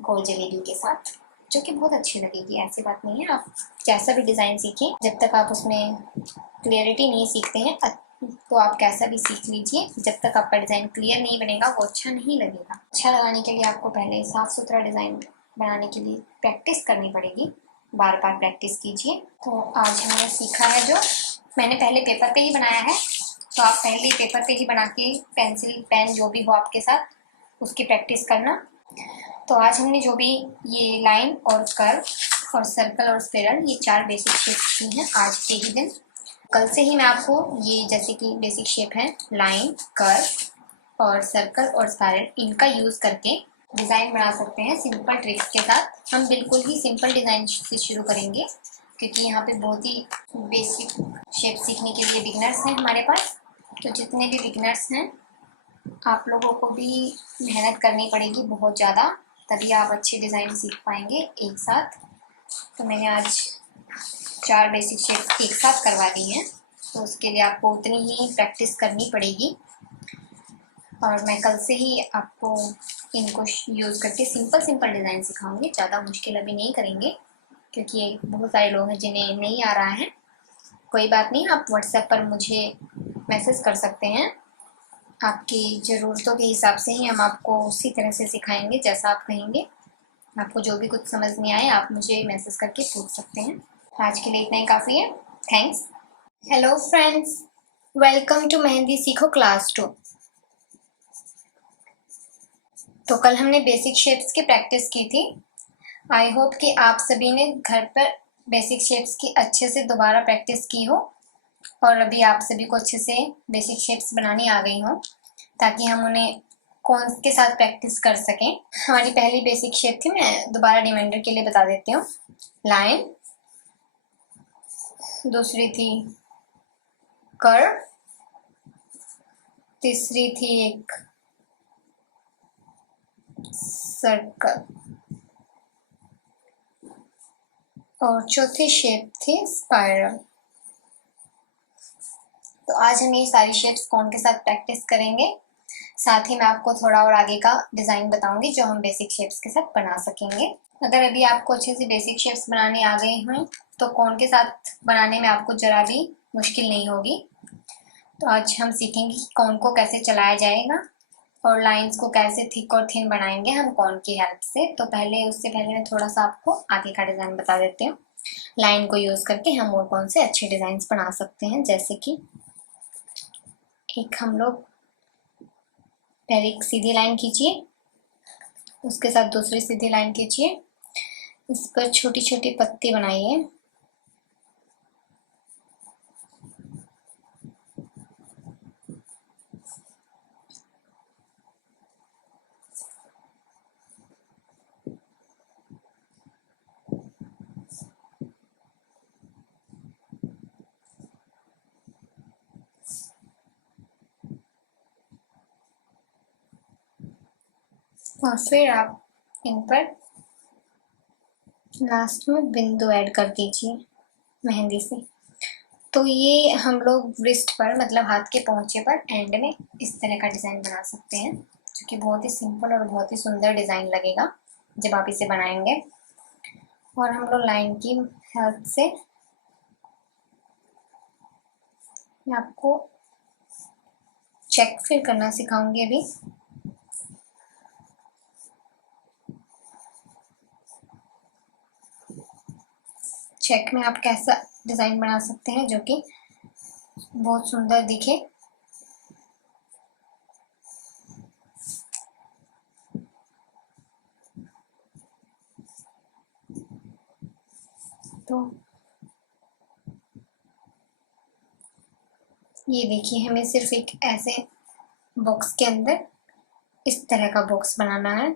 गोल जलेबी के साथ, जो कि बहुत अच्छी लगेगी। ऐसी बात नहीं है, आप कैसा भी डिज़ाइन सीखें, जब तक आप उसमें क्लियरिटी नहीं सीखते हैं तो आप कैसा भी सीख लीजिए, जब तक आपका डिज़ाइन क्लियर नहीं बनेगा वो अच्छा नहीं लगेगा। अच्छा लगाने के लिए आपको पहले साफ़ सुथरा डिज़ाइन बनाने के लिए प्रैक्टिस करनी पड़ेगी, बार बार प्रैक्टिस कीजिए। तो आज हमने सीखा है, जो मैंने पहले पेपर पे ही बनाया है, तो आप पहले पेपर पे ही बना के पेंसिल पेन जो भी हो आपके साथ उसकी प्रैक्टिस करना। तो आज हमने जो भी ये लाइन और कर्व और सर्कल और स्पाइरल, ये 4 बेसिक शेप्स की हैं आज के ही दिन। कल से ही मैं आपको ये, जैसे कि बेसिक शेप है लाइन, कर्व और सर्कल और स्पाइरल इनका यूज़ करके डिज़ाइन बना सकते हैं सिंपल ट्रिक्स के साथ। हम बिल्कुल ही सिंपल डिज़ाइन से शुरू करेंगे क्योंकि यहाँ पे बहुत ही बेसिक शेप सीखने के लिए बिगनर्स हैं हमारे पास। तो जितने भी बिगनर्स हैं आप लोगों को भी मेहनत करनी पड़ेगी बहुत ज़्यादा, तभी आप अच्छे डिज़ाइन सीख पाएंगे एक साथ। तो मैंने आज 4 बेसिक शेप्स एक साथ करवा दी हैं, तो उसके लिए आपको उतनी ही प्रैक्टिस करनी पड़ेगी। और मैं कल से ही आपको इनको यूज़ करके सिंपल डिज़ाइन सिखाऊंगी, ज़्यादा मुश्किल अभी नहीं करेंगे क्योंकि बहुत सारे लोग हैं जिन्हें नहीं आ रहा है। कोई बात नहीं, आप व्हाट्सएप पर मुझे मैसेज कर सकते हैं। आपकी ज़रूरतों के हिसाब से ही हम आपको उसी तरह से सिखाएंगे जैसा आप कहेंगे। आपको जो भी कुछ समझ नहीं आए आप मुझे मैसेज करके पूछ सकते हैं। आज के लिए इतना ही काफ़ी है। Thanks. Hello friends, welcome to Mehndi Seekho class 2। तो कल हमने बेसिक शेप्स की प्रैक्टिस की थी। आई होप कि आप सभी ने घर पर बेसिक शेप्स की अच्छे से दोबारा प्रैक्टिस की हो और अभी आप सभी को अच्छे से बेसिक शेप्स बनानी आ गई हो, ताकि हम उन्हें कौन के साथ प्रैक्टिस कर सकें। हमारी पहली बेसिक शेप थी, मैं दोबारा रिमाइंडर के लिए बता देती हूँ, लाइन। दूसरी थी कर्व। तीसरी थी एक सर्कल और चौथी शेप थी स्पाइरल। तो आज हम ये सारी शेप्स कौन के साथ प्रैक्टिस करेंगे, साथ ही मैं आपको थोड़ा और आगे का डिज़ाइन बताऊंगी जो हम बेसिक शेप्स के साथ बना सकेंगे। अगर अभी आपको अच्छे से बेसिक शेप्स बनाने आ गए हैं तो कौन के साथ बनाने में आपको ज़रा भी मुश्किल नहीं होगी। तो आज हम सीखेंगे कि कौन को कैसे चलाया जाएगा और लाइंस को कैसे थिक और थिन बनाएंगे हम कौन की हेल्प से। तो उससे पहले मैं थोड़ा सा आपको आगे का डिज़ाइन बता देती हूँ। लाइन को यूज़ करके हम और कौन से अच्छे डिज़ाइन बना सकते हैं, जैसे कि एक हम लोग पहले एक सीधी लाइन खींचिए, उसके साथ दूसरी सीधी लाइन खींचिए, इस पर छोटी छोटी पत्ती बनाइए। और फिर आप इन पर लास्ट में बिंदु ऐड कर दीजिए मेहंदी से। तो ये हम लोग रिस्ट पर, मतलब हाथ के पहुंचे पर एंड में इस तरह का डिज़ाइन बना सकते हैं, जो कि बहुत ही सिंपल और बहुत ही सुंदर डिज़ाइन लगेगा जब आप इसे बनाएंगे। और हम लोग लाइन की हेल्प से मैं आपको चेक फिर करना सिखाऊंगी अभी। चेक में आप कैसा डिज़ाइन बना सकते हैं जो कि बहुत सुंदर दिखे। तो ये देखिए, हमें सिर्फ एक ऐसे बॉक्स के अंदर इस तरह का बॉक्स बनाना है।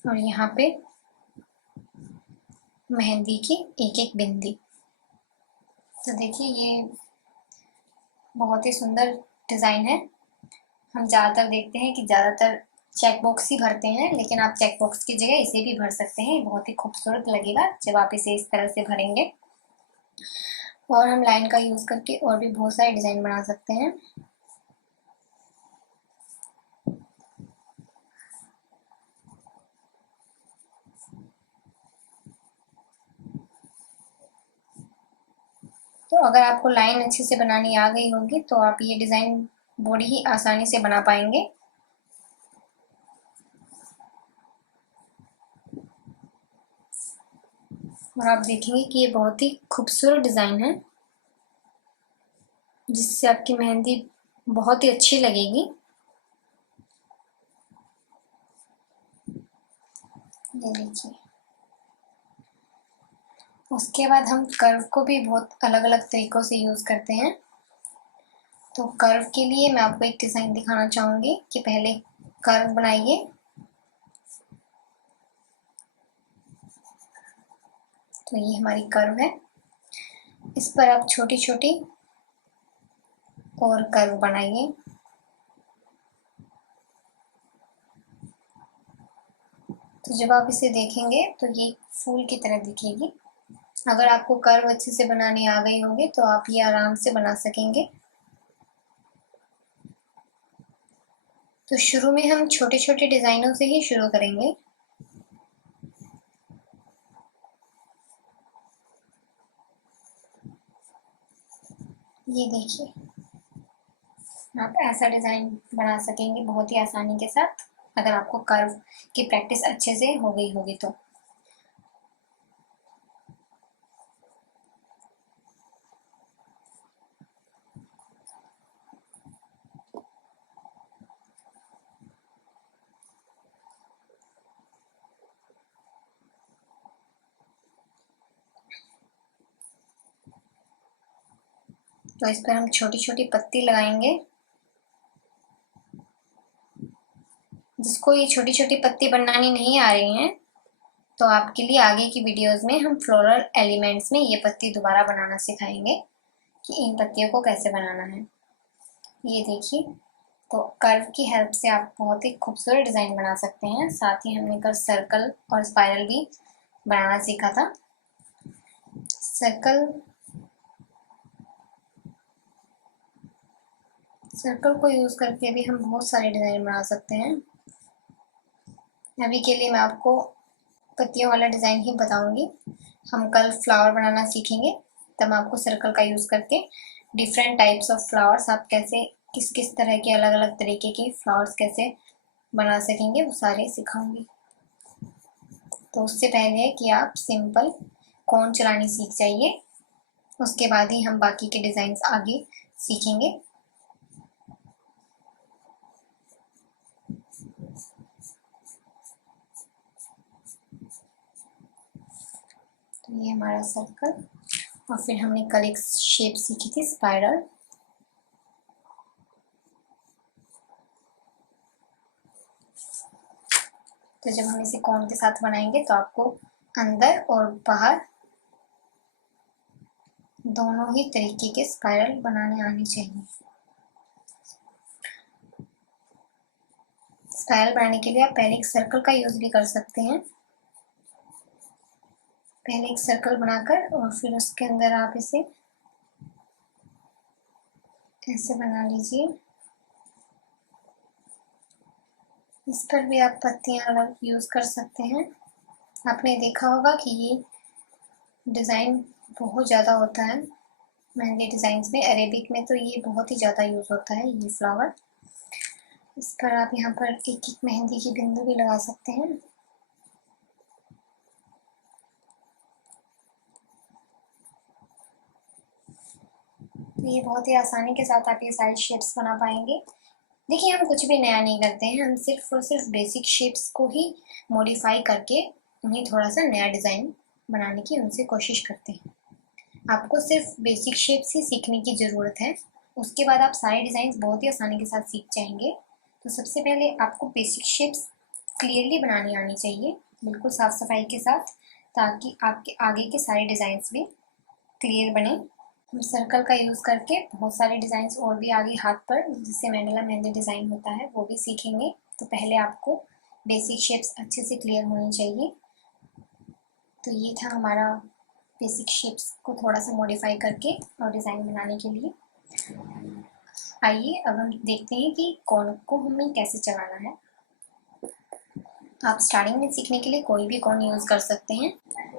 और यहाँ पे मेहंदी की एक एक बिंदी। तो देखिए ये बहुत ही सुंदर डिज़ाइन है। हम ज़्यादातर देखते हैं कि ज़्यादातर चेक बॉक्स ही भरते हैं, लेकिन आप चेक बॉक्स की जगह इसे भी भर सकते हैं। बहुत ही खूबसूरत लगेगा जब आप इसे इस तरह से भरेंगे। और हम लाइन का यूज़ करके और भी बहुत सारे डिज़ाइन बना सकते हैं। तो अगर आपको लाइन अच्छे से बनानी आ गई होगी तो आप ये डिज़ाइन बड़ी ही आसानी से बना पाएंगे। और आप देखेंगे कि ये बहुत ही खूबसूरत डिज़ाइन है, जिससे आपकी मेहंदी बहुत ही अच्छी लगेगी। ये देखिए। उसके बाद हम कर्व को भी बहुत अलग अलग तरीक़ों से यूज़ करते हैं। तो कर्व के लिए मैं आपको एक डिज़ाइन दिखाना चाहूँगी कि पहले कर्व बनाइए। तो ये हमारी कर्व है, इस पर आप छोटी छोटी और कर्व बनाइए। तो जब आप इसे देखेंगे तो ये फूल की तरह दिखेगी। अगर आपको कर्व अच्छे से बनाने आ गई होगी तो आप ये आराम से बना सकेंगे। तो शुरू में हम छोटे छोटे डिज़ाइनों से ही शुरू करेंगे। ये देखिए, आप ऐसा डिज़ाइन बना सकेंगे बहुत ही आसानी के साथ, अगर आपको कर्व की प्रैक्टिस अच्छे से हो गई होगी तो। तो इस पर हम छोटी छोटी पत्ती लगाएंगे। जिसको ये छोटी छोटी पत्ती बनानी नहीं आ रही हैं, तो आपके लिए आगे की वीडियोस में हम फ्लोरल एलिमेंट्स में ये पत्ती दोबारा बनाना सिखाएंगे कि इन पत्तियों को कैसे बनाना है। ये देखिए, तो कर्व की हेल्प से आप बहुत ही खूबसूरत डिज़ाइन बना सकते हैं। साथ ही हमने कल सर्कल और स्पाइरल भी बनाना सीखा था। सर्कल को यूज़ करके भी हम बहुत सारे डिज़ाइन बना सकते हैं। अभी के लिए मैं आपको पत्तियों वाला डिज़ाइन ही बताऊंगी। हम कल फ्लावर बनाना सीखेंगे, तब आपको सर्कल का यूज़ करके डिफरेंट टाइप्स ऑफ फ्लावर्स आप कैसे किस किस तरह के अलग अलग तरीके के फ्लावर्स कैसे बना सकेंगे वो सारे सिखाऊंगी। तो उससे पहले कि आप सिंपल कोन चलानी सीख जाइए, उसके बाद ही हम बाकी के डिज़ाइंस आगे सीखेंगे। तो ये हमारा सर्कल, और फिर हमने कल एक शेप सीखी थी स्पाइरल। तो जब हम इसे कोन के साथ बनाएंगे तो आपको अंदर और बाहर दोनों ही तरीके के स्पाइरल बनाने आने चाहिए। स्पाइरल बनाने के लिए आप पहले एक सर्कल का यूज़ भी कर सकते हैं। पहले एक सर्कल बनाकर और फिर उसके अंदर आप इसे ऐसे बना लीजिए। इस पर भी आप पत्तियां अलग यूज़ कर सकते हैं। आपने देखा होगा कि ये डिज़ाइन बहुत ज़्यादा होता है मेहंदी डिज़ाइंस में। अरेबिक में तो ये बहुत ही ज़्यादा यूज़ होता है ये फ्लावर। इस पर आप यहाँ पर एक एक मेहंदी की बिंदु भी लगा सकते हैं। तो ये बहुत ही आसानी के साथ आप ये सारी शेप्स बना पाएंगे। देखिए, हम कुछ भी नया नहीं करते हैं, हम सिर्फ और सिर्फ बेसिक शेप्स को ही मॉडिफाई करके उन्हें थोड़ा सा नया डिज़ाइन बनाने की उनसे कोशिश करते हैं। आपको सिर्फ बेसिक शेप्स ही सीखने की ज़रूरत है, उसके बाद आप सारे डिज़ाइंस बहुत ही आसानी के साथ सीख जाएंगे। तो सबसे पहले आपको बेसिक शेप्स क्लियरली बनानी आनी चाहिए, बिल्कुल साफ़ सफाई के साथ, ताकि आपके आगे के सारे डिज़ाइंस भी क्लियर बने। हम सर्कल का यूज़ करके बहुत सारे डिज़ाइंस और भी आगे हाथ पर जिससे मैंडेला मेहंदी डिज़ाइन होता है वो भी सीखेंगे। तो पहले आपको बेसिक शेप्स अच्छे से क्लियर होनी चाहिए। तो ये था हमारा बेसिक शेप्स को थोड़ा सा मॉडिफाई करके और डिज़ाइन बनाने के लिए। आइए अब हम देखते हैं कि कोन को हमें कैसे चलाना है। आप स्टार्टिंग में सीखने के लिए कोई भी कोन यूज़ कर सकते हैं।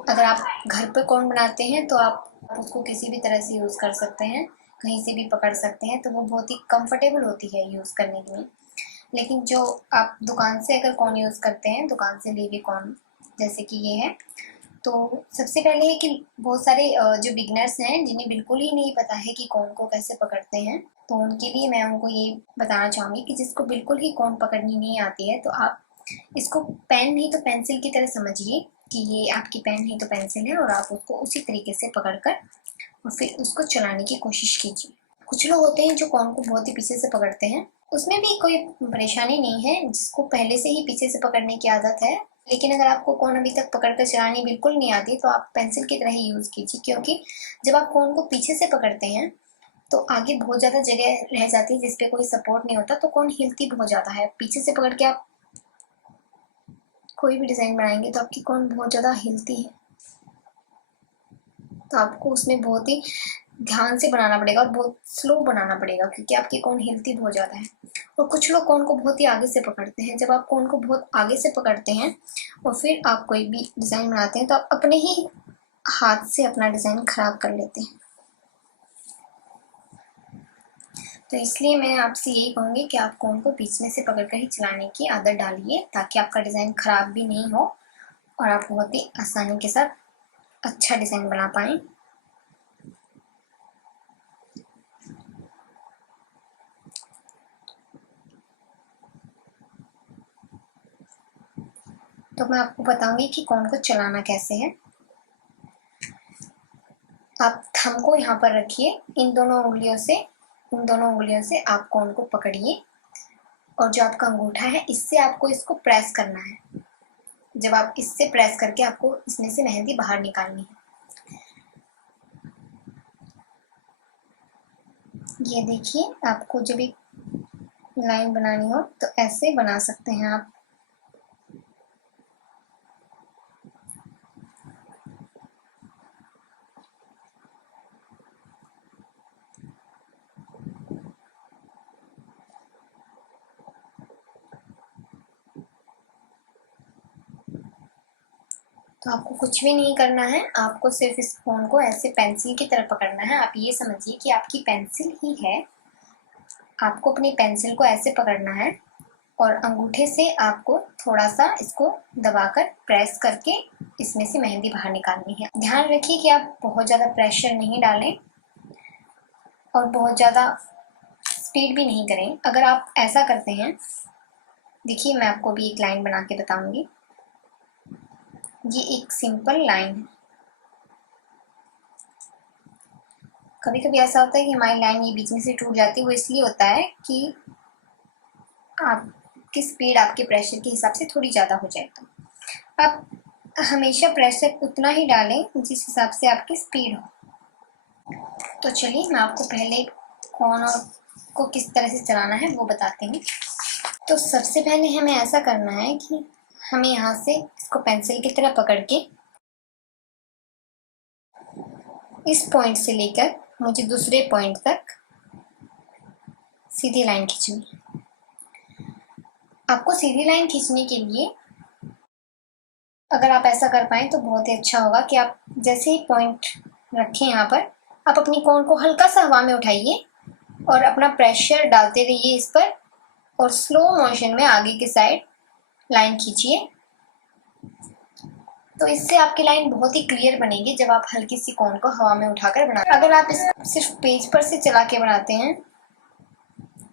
अगर आप घर पर कोन बनाते हैं तो आप उसको किसी भी तरह से यूज़ कर सकते हैं, कहीं से भी पकड़ सकते हैं, तो वो बहुत ही कंफर्टेबल होती है यूज़ करने में। लेकिन जो आप दुकान से अगर कोन यूज़ करते हैं, दुकान से ली हुई कोन जैसे कि ये है, तो सबसे पहले है कि बहुत सारे जो बिगनर्स हैं जिन्हें बिल्कुल ही नहीं पता है कि कोन को कैसे पकड़ते हैं, तो उनके लिए मैं उनको ये बताना चाहूँगी कि जिसको बिल्कुल ही कोन पकड़नी नहीं आती है तो आप इसको पेन नहीं तो पेंसिल की तरह समझिए कि ये आपकी पेन है तो पेंसिल है, और आप उसको उसी तरीके से पकड़कर और फिर उसको चलाने की कोशिश कीजिए। कुछ लोग होते हैं जो कोन को बहुत ही पीछे से पकड़ते हैं, उसमें भी कोई परेशानी नहीं है जिसको पहले से ही पीछे से पकड़ने की आदत है। लेकिन अगर आपको कोन अभी तक पकड़कर चलानी बिल्कुल नहीं आती तो आप पेंसिल की तरह ही यूज़ कीजिए, क्योंकि जब आप कोन को पीछे से पकड़ते हैं तो आगे बहुत ज़्यादा जगह रह जाती है जिस पे कोई सपोर्ट नहीं होता, तो कोन हिलती बहुत ज़्यादा है। पीछे से पकड़ के आप कोई भी डिज़ाइन बनाएंगे तो आपकी कोन बहुत ज़्यादा हिलती है, तो आपको उसमें बहुत ही ध्यान से बनाना पड़ेगा और बहुत स्लो बनाना पड़ेगा, क्योंकि आपकी कोन हिलती बहुत ज़्यादा है। और कुछ लोग कोन को बहुत ही आगे से पकड़ते हैं। जब आप कोन को बहुत आगे से पकड़ते हैं और फिर आप कोई भी डिज़ाइन बनाते हैं तो आप अपने ही हाथ से अपना डिज़ाइन खराब कर लेते हैं। तो इसलिए मैं आपसे यही कहूँगी कि आप कोन को बीच में से पकड़कर ही चलाने की आदत डालिए, ताकि आपका डिज़ाइन खराब भी नहीं हो और आप बहुत ही आसानी के साथ अच्छा डिज़ाइन बना पाएँ। तो मैं आपको बताऊंगी कि कोन को चलाना कैसे है। आप थंब को यहाँ पर रखिए, इन दोनों उंगलियों से आप कोन को पकड़िए और जो आपका अंगूठा है इससे आपको इसको प्रेस करना है। जब आप इससे प्रेस करके आपको इसमें से मेहंदी बाहर निकालनी है। ये देखिए, आपको जब एक लाइन बनानी हो तो ऐसे बना सकते हैं आप। तो आपको कुछ भी नहीं करना है, आपको सिर्फ इस कोन को ऐसे पेंसिल की तरह पकड़ना है। आप ये समझिए कि आपकी पेंसिल ही है, आपको अपनी पेंसिल को ऐसे पकड़ना है और अंगूठे से आपको थोड़ा सा इसको दबाकर प्रेस करके इसमें से मेहंदी बाहर निकालनी है। ध्यान रखिए कि आप बहुत ज़्यादा प्रेशर नहीं डालें और बहुत ज़्यादा स्पीड भी नहीं करें। अगर आप ऐसा करते हैं, देखिए मैं आपको भी एक लाइन बना के बताऊंगी। ये एक सिंपल लाइन है। कभी कभी ऐसा होता है कि हमारी लाइन ये बीच में से टूट जाती है, वो इसलिए होता है कि आपकी स्पीड आपके प्रेशर के हिसाब से थोड़ी ज़्यादा हो जाए। तो आप हमेशा प्रेशर उतना ही डालें जिस हिसाब से आपकी स्पीड हो। तो चलिए मैं आपको पहले कौन और को किस तरह से चलाना है वो बताती हूँ। तो सबसे पहले हमें ऐसा करना है कि हमें यहाँ से इसको पेंसिल की तरह पकड़ के इस पॉइंट से लेकर मुझे दूसरे पॉइंट तक सीधी लाइन खींचनी है। आपको सीधी लाइन खींचने के लिए अगर आप ऐसा कर पाएँ तो बहुत ही अच्छा होगा कि आप जैसे ही पॉइंट रखें यहाँ पर, आप अपनी कोन को हल्का सा हवा में उठाइए और अपना प्रेशर डालते रहिए इस पर और स्लो मोशन में आगे की साइड लाइन खींचिए। तो इससे आपकी लाइन बहुत ही क्लियर बनेगी जब आप हल्की सी कोन को हवा में उठाकर बनाते हैं। अगर आप इस सिर्फ पेज पर से चला के बनाते हैं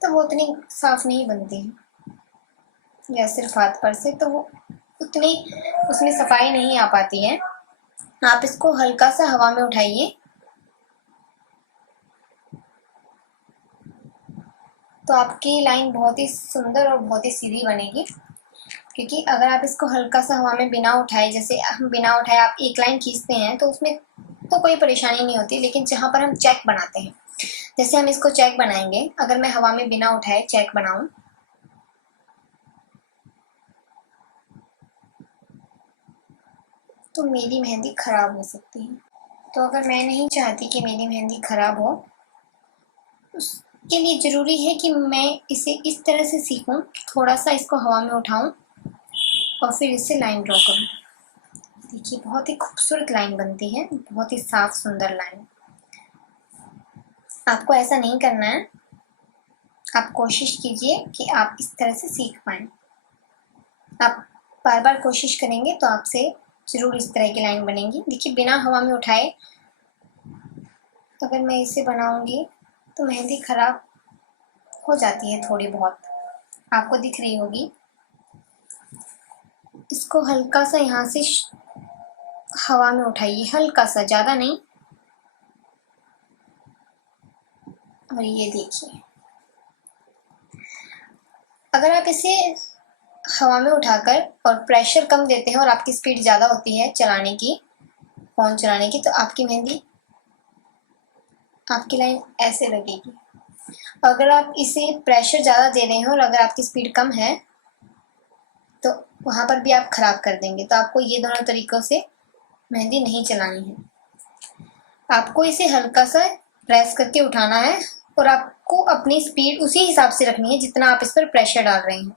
तो वो उतनी साफ नहीं बनती है, या सिर्फ हाथ पर से तो वो उतनी उसमें सफाई नहीं आ पाती है। आप इसको हल्का सा हवा में उठाइए तो आपकी लाइन बहुत ही सुंदर और बहुत ही सीधी बनेगी। क्योंकि अगर आप इसको हल्का सा हवा में बिना उठाए, जैसे हम बिना उठाए आप एक लाइन खींचते हैं तो उसमें तो कोई परेशानी नहीं होती, लेकिन जहाँ पर हम चेक बनाते हैं, जैसे हम इसको चेक बनाएंगे, अगर मैं हवा में बिना उठाए चेक बनाऊं तो मेरी मेहंदी खराब हो सकती है। तो अगर मैं नहीं चाहती कि मेरी मेहंदी खराब हो, उसके लिए ज़रूरी है कि मैं इसे इस तरह से सीखूं, थोड़ा सा इसको हवा में उठाऊं और फिर इससे लाइन ड्रॉ करूं। देखिए बहुत ही खूबसूरत लाइन बनती है, बहुत ही साफ सुंदर लाइन। आपको ऐसा नहीं करना है, आप कोशिश कीजिए कि आप इस तरह से सीख पाएँ। आप बार बार कोशिश करेंगे तो आपसे जरूर इस तरह की लाइन बनेगी। देखिए बिना हवा में उठाए अगर मैं इसे बनाऊंगी तो मेहंदी खराब हो जाती है थोड़ी बहुत, आपको दिख रही होगी। इसको हल्का सा यहाँ से हवा में उठाइए, हल्का सा, ज़्यादा नहीं। और ये देखिए, अगर आप इसे हवा में उठाकर और प्रेशर कम देते हैं और आपकी स्पीड ज़्यादा होती है चलाने की, फ़ोन चलाने की, तो आपकी मेहंदी, आपकी लाइन ऐसे लगेगी। अगर आप इसे प्रेशर ज़्यादा दे रहे हैं और अगर आपकी स्पीड कम है तो वहाँ पर भी आप ख़राब कर देंगे। तो आपको ये दोनों तरीक़ों से मेहंदी नहीं चलानी है। आपको इसे हल्का सा प्रेस करके उठाना है और आपको अपनी स्पीड उसी हिसाब से रखनी है जितना आप इस पर प्रेशर डाल रहे हैं,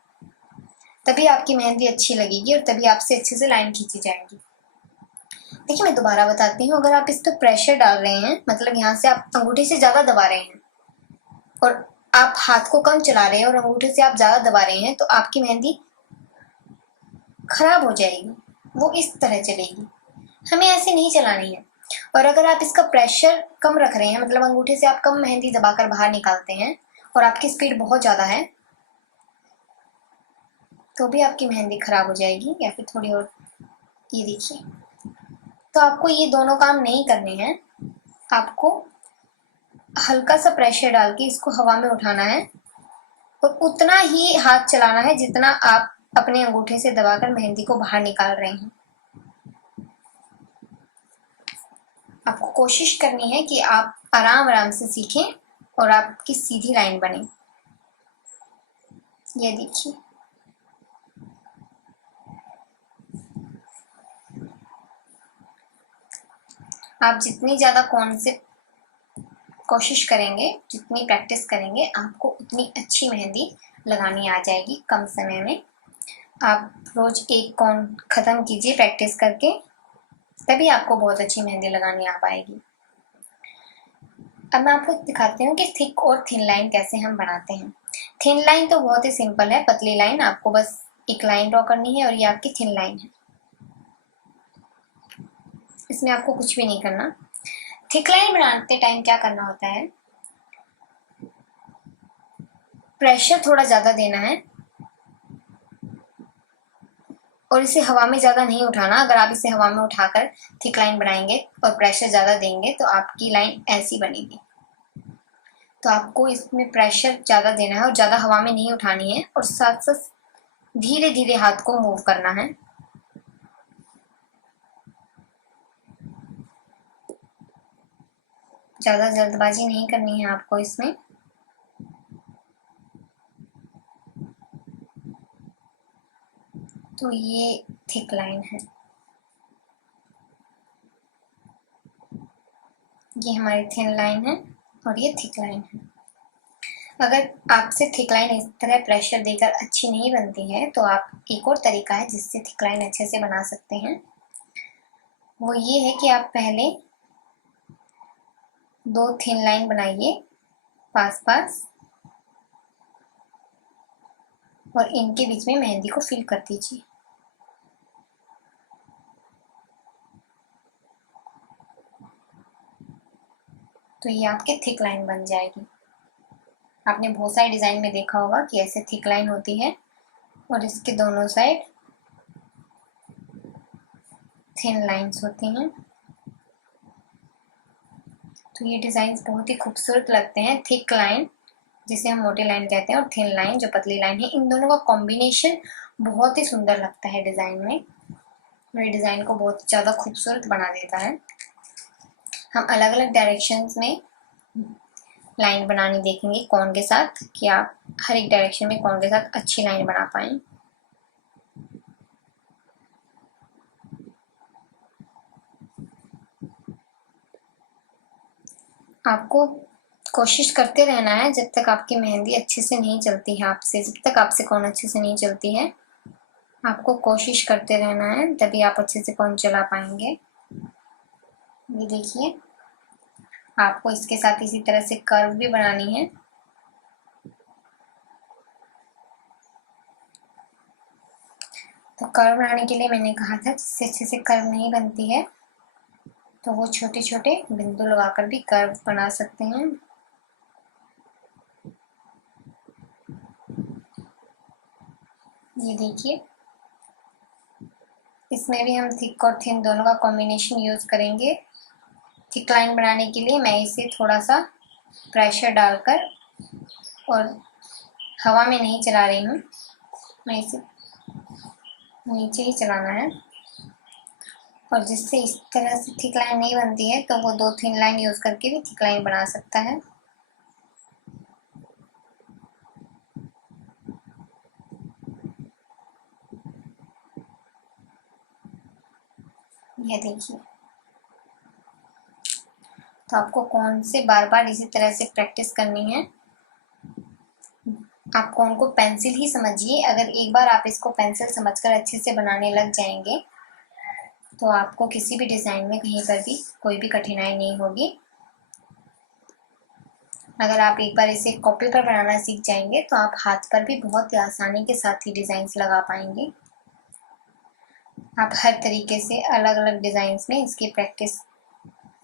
तभी आपकी मेहंदी अच्छी लगेगी और तभी आपसे अच्छे से लाइन खींची जाएगी। देखिए मैं दोबारा बताती हूँ, अगर आप इस पर प्रेशर डाल रहे हैं, मतलब यहाँ से आप अंगूठे से ज़्यादा दबा रहे हैं और आप हाथ को कम चला रहे हैं और अंगूठे से आप ज़्यादा दबा रहे हैं, तो आपकी मेहंदी खराब हो जाएगी, वो इस तरह चलेगी। हमें ऐसे नहीं चलानी है। और अगर आप इसका प्रेशर कम रख रहे हैं, मतलब अंगूठे से आप कम मेहंदी दबाकर बाहर निकालते हैं और आपकी स्पीड बहुत ज़्यादा है, तो भी आपकी मेहंदी खराब हो जाएगी या फिर थोड़ी और। ये देखिए, तो आपको ये दोनों काम नहीं करने हैं। आपको हल्का सा प्रेशर डाल के इसको हवा में उठाना है और उतना ही हाथ चलाना है जितना आप अपने अंगूठे से दबाकर मेहंदी को बाहर निकाल रहे हैं। आपको कोशिश करनी है कि आप आराम आराम से सीखें और आपकी सीधी लाइन बने। ये देखिए, आप जितनी ज़्यादा कोशिश करेंगे, जितनी प्रैक्टिस करेंगे, आपको उतनी अच्छी मेहंदी लगानी आ जाएगी कम समय में। आप रोज़ एक कोन ख़त्म कीजिए प्रैक्टिस करके, तभी आपको बहुत अच्छी मेहंदी लगानी आ पाएगी। अब मैं आपको दिखाती हूँ कि थिक और थिन लाइन कैसे हम बनाते हैं। थिन लाइन तो बहुत ही सिंपल है, पतली लाइन, आपको बस एक लाइन ड्रॉ करनी है और ये आपकी थिन लाइन है। इसमें आपको कुछ भी नहीं करना। थिक लाइन बनाते टाइम क्या करना होता है, प्रेशर थोड़ा ज़्यादा देना है और इसे हवा में ज़्यादा नहीं उठाना। अगर आप इसे हवा में उठाकर थिक लाइन बनाएंगे और प्रेशर ज़्यादा देंगे तो आपकी लाइन ऐसी बनेगी। तो आपको इसमें प्रेशर ज़्यादा देना है और ज़्यादा हवा में नहीं उठानी है और साथ साथ धीरे धीरे हाथ को मूव करना है। ज़्यादा जल्दबाजी नहीं करनी है आपको इसमें। तो ये थिक लाइन है, ये हमारी थिन लाइन है और ये थिक लाइन है। अगर आपसे थिक लाइन इस तरह प्रेशर देकर अच्छी नहीं बनती है तो आप, एक और तरीका है जिससे थिक लाइन अच्छे से बना सकते हैं, वो ये है कि आप पहले 2 थिन लाइन बनाइए पास पास और इनके बीच में मेहंदी को फिल कर दीजिए। तो ये आपकी थिक लाइन बन जाएगी। आपने बहुत सारे डिज़ाइन में देखा होगा कि ऐसे थिक लाइन होती है और इसके दोनों साइड थिन लाइंस होती हैं। तो ये डिज़ाइन बहुत ही खूबसूरत लगते हैं। थिक लाइन जिसे हम मोटी लाइन कहते हैं और थिन लाइन जो पतली लाइन है, इन दोनों का कॉम्बिनेशन बहुत ही सुंदर लगता है डिज़ाइन में और ये डिज़ाइन को बहुत ज़्यादा खूबसूरत बना देता है। हम अलग अलग डायरेक्शंस में लाइन बनानी देखेंगे कोन के साथ, कि आप हर एक डायरेक्शन में कोन के साथ अच्छी लाइन बना पाएँ। आपको कोशिश करते रहना है जब तक आपकी मेहंदी अच्छे से नहीं चलती है आपसे, जब तक आपसे कोन अच्छे से नहीं चलती है, आपको कोशिश करते रहना है, तभी आप अच्छे से कोन चला पाएंगे। ये देखिए, आपको इसके साथ इसी तरह से कर्व भी बनानी है। तो कर्व बनाने के लिए मैंने कहा था जिससे अच्छे से कर्व नहीं बनती है, तो वो छोटे छोटे बिंदु लगाकर भी कर्व बना सकते हैं। ये देखिए, इसमें भी हम थिक और थिन दोनों का कॉम्बिनेशन यूज करेंगे। थिक लाइन बनाने के लिए मैं इसे थोड़ा सा प्रेशर डालकर, और हवा में नहीं चला रही हूँ, मैं इसे नीचे ही चलाना है, और जिससे इस तरह से थिक लाइन नहीं बनती है तो वो दो थिन लाइन यूज करके भी थिक लाइन बना सकता है। ये देखिए, तो आपको कौन से बार बार इसी तरह से प्रैक्टिस करनी है। आप कौन को पेंसिल ही समझिए, अगर एक बार आप इसको पेंसिल समझकर अच्छे से बनाने लग जाएंगे तो आपको किसी भी डिज़ाइन में कहीं पर भी कोई भी कठिनाई नहीं होगी। अगर आप एक बार इसे कॉपी पर बनाना सीख जाएंगे तो आप हाथ पर भी बहुत ही आसानी के साथ ही डिज़ाइंस लगा पाएंगे। आप हर तरीके से अलग अलग डिज़ाइंस में इसकी प्रैक्टिस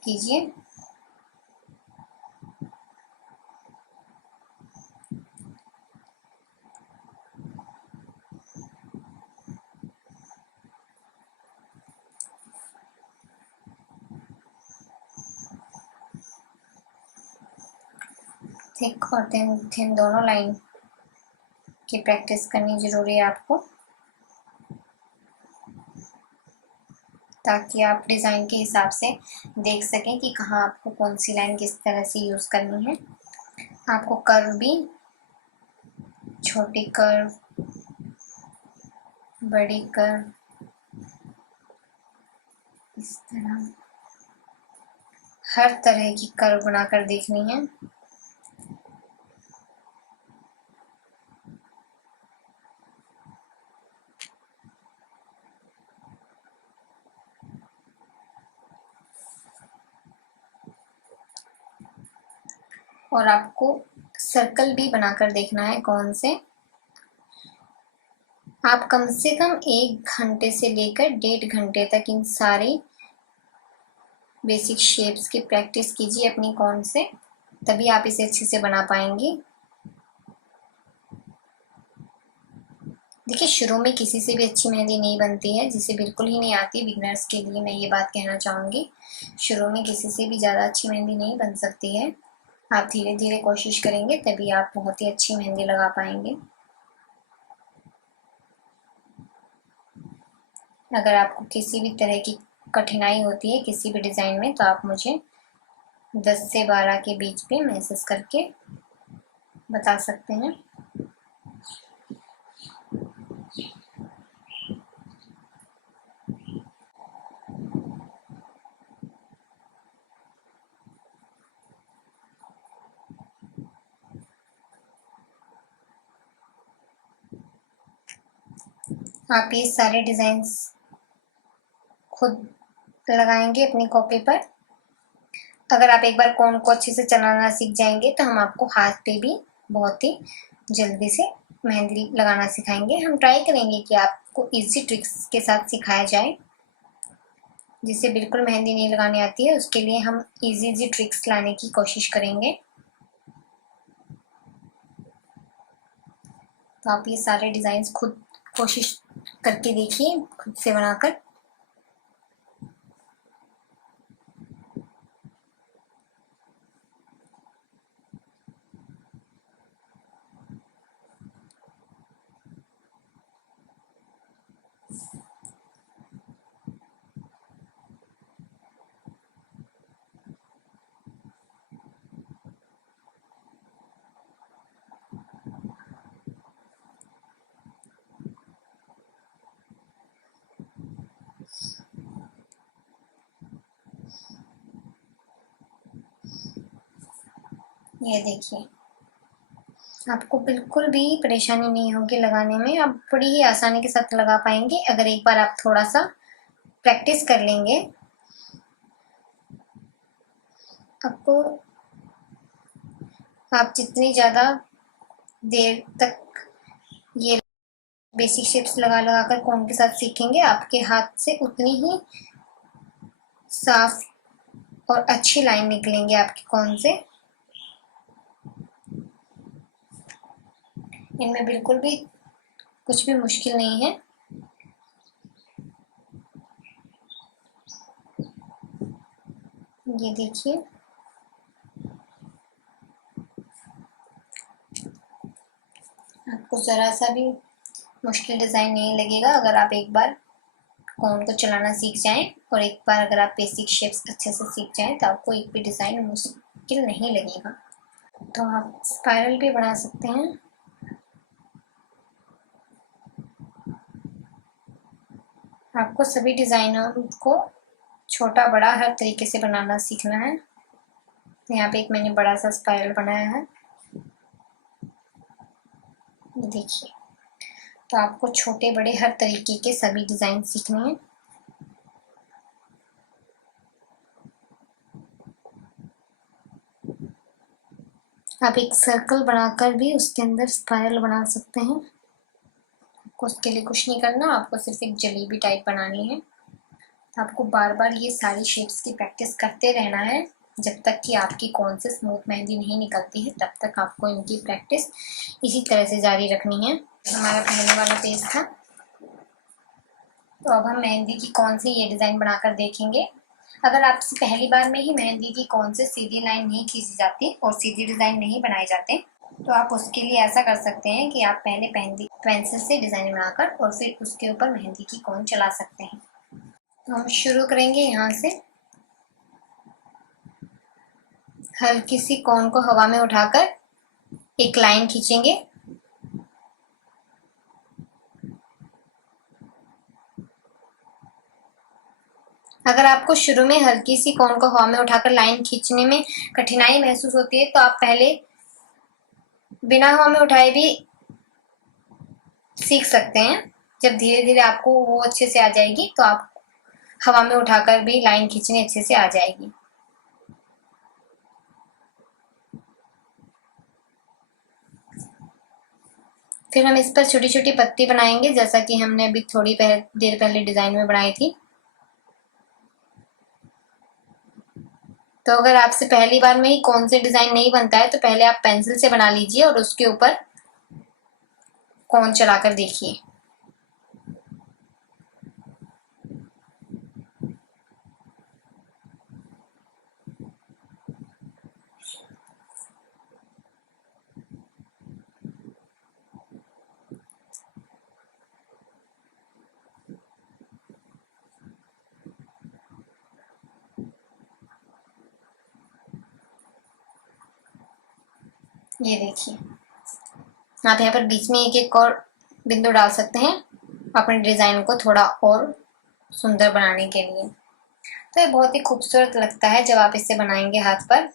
कीजिए। थिक और थिन दोनों लाइन की प्रैक्टिस करनी ज़रूरी है आपको, ताकि आप डिज़ाइन के हिसाब से देख सकें कि कहाँ आपको कौन सी लाइन किस तरह से यूज़ करनी है। आपको कर्व भी, छोटी कर्व, बड़ी कर्व, इस तरह हर तरह की कर्व बनाकर देखनी है। और आपको सर्कल भी बनाकर देखना है कौन से। आप कम से कम 1 घंटे से लेकर 1.5 घंटे तक इन सारी बेसिक शेप्स की प्रैक्टिस कीजिए अपनी कौन से, तभी आप इसे अच्छे से बना पाएंगे। देखिए, शुरू में किसी से भी अच्छी मेहंदी नहीं बनती है, जिसे बिल्कुल ही नहीं आती, बिगनर्स के लिए मैं ये बात कहना चाहूँगी। शुरू में किसी से भी ज़्यादा अच्छी मेहंदी नहीं बन सकती है। आप धीरे धीरे कोशिश करेंगे तभी आप बहुत ही अच्छी मेहंदी लगा पाएंगे। अगर आपको किसी भी तरह की कठिनाई होती है किसी भी डिज़ाइन में तो आप मुझे 10 से 12 के बीच पे मैसेज करके बता सकते हैं। आप ये सारे डिज़ाइंस खुद लगाएंगे अपनी कॉपी पर। अगर आप एक बार कोन को अच्छे से चलाना सीख जाएंगे तो हम आपको हाथ पे भी बहुत ही जल्दी से मेहंदी लगाना सिखाएंगे। हम ट्राई करेंगे कि आपको इजी ट्रिक्स के साथ सिखाया जाए। जिसे बिल्कुल मेहंदी नहीं लगानी आती है उसके लिए हम इजी ट्रिक्स लाने की कोशिश करेंगे। तो आप ये सारे डिज़ाइंस खुद कोशिश करके देखिए, खुद से बनाकर। ये देखिए, आपको बिल्कुल भी परेशानी नहीं होगी लगाने में, आप बड़ी ही आसानी के साथ लगा पाएंगे अगर एक बार आप थोड़ा सा प्रैक्टिस कर लेंगे। आपको, आप जितनी ज़्यादा देर तक ये बेसिक शेप्स लगा लगा कर कोन के साथ सीखेंगे, आपके हाथ से उतनी ही साफ और अच्छी लाइन निकलेंगे आपके कोन से। इनमें बिल्कुल भी कुछ भी मुश्किल नहीं है। ये देखिए, आपको ज़रा सा भी मुश्किल डिज़ाइन नहीं लगेगा अगर आप एक बार कोन को चलाना सीख जाएं, और एक बार अगर आप बेसिक शेप्स अच्छे से सीख जाएं तो आपको एक भी डिज़ाइन मुश्किल नहीं लगेगा। तो आप स्पाइरल भी बना सकते हैं। आपको सभी डिज़ाइनों को छोटा बड़ा हर तरीके से बनाना सीखना है। तो यहाँ पे एक मैंने बड़ा सा स्पाइरल बनाया है, ये देखिए। तो आपको छोटे बड़े हर तरीके के सभी डिज़ाइन सीखने हैं। आप एक सर्कल बनाकर भी उसके अंदर स्पाइरल बना सकते हैं। आपको उसके लिए कुछ नहीं करना, आपको सिर्फ एक जलेबी टाइप बनानी है। तो आपको बार बार ये सारी शेप्स की प्रैक्टिस करते रहना है जब तक कि आपकी कौन से स्मूथ मेहंदी नहीं निकलती है, तब तक आपको इनकी प्रैक्टिस इसी तरह से जारी रखनी है। हमारा पहले वाला पेज था। तो अब हम मेहंदी की कौन सी ये डिज़ाइन बनाकर देखेंगे। अगर आपसे पहली बार में ही मेहंदी की कौन से सीधी लाइन नहीं खींची जाती और सीधी डिज़ाइन नहीं बनाए जाते, तो आप उसके लिए ऐसा कर सकते हैं कि आप पहले मेहंदी पेंसिल से डिज़ाइन बनाकर और फिर उसके ऊपर मेहंदी की कौन चला सकते हैं। तो हम शुरू करेंगे यहाँ से। हल्की सी कौन को हवा में उठाकर एक लाइन खींचेंगे। अगर आपको शुरू में हल्की सी कौन को हवा में उठाकर लाइन खींचने में कठिनाई महसूस होती है तो आप पहले बिना हवा में उठाए भी सीख सकते हैं। जब धीरे धीरे आपको वो अच्छे से आ जाएगी तो आप हवा में उठाकर भी लाइन खींचनी अच्छे से आ जाएगी। फिर हम इस पर छोटी छोटी पत्ती बनाएंगे, जैसा कि हमने अभी थोड़ी देर पहले डिज़ाइन में बनाई थी। तो अगर आपसे पहली बार में ही कौन से डिज़ाइन नहीं बनता है तो पहले आप पेंसिल से बना लीजिए और उसके ऊपर कौन चलाकर देखिए। ये देखिए, आप यहाँ पर बीच में एक एक और बिंदु डाल सकते हैं अपने डिज़ाइन को थोड़ा और सुंदर बनाने के लिए। तो ये बहुत ही खूबसूरत लगता है जब आप इसे बनाएंगे हाथ पर।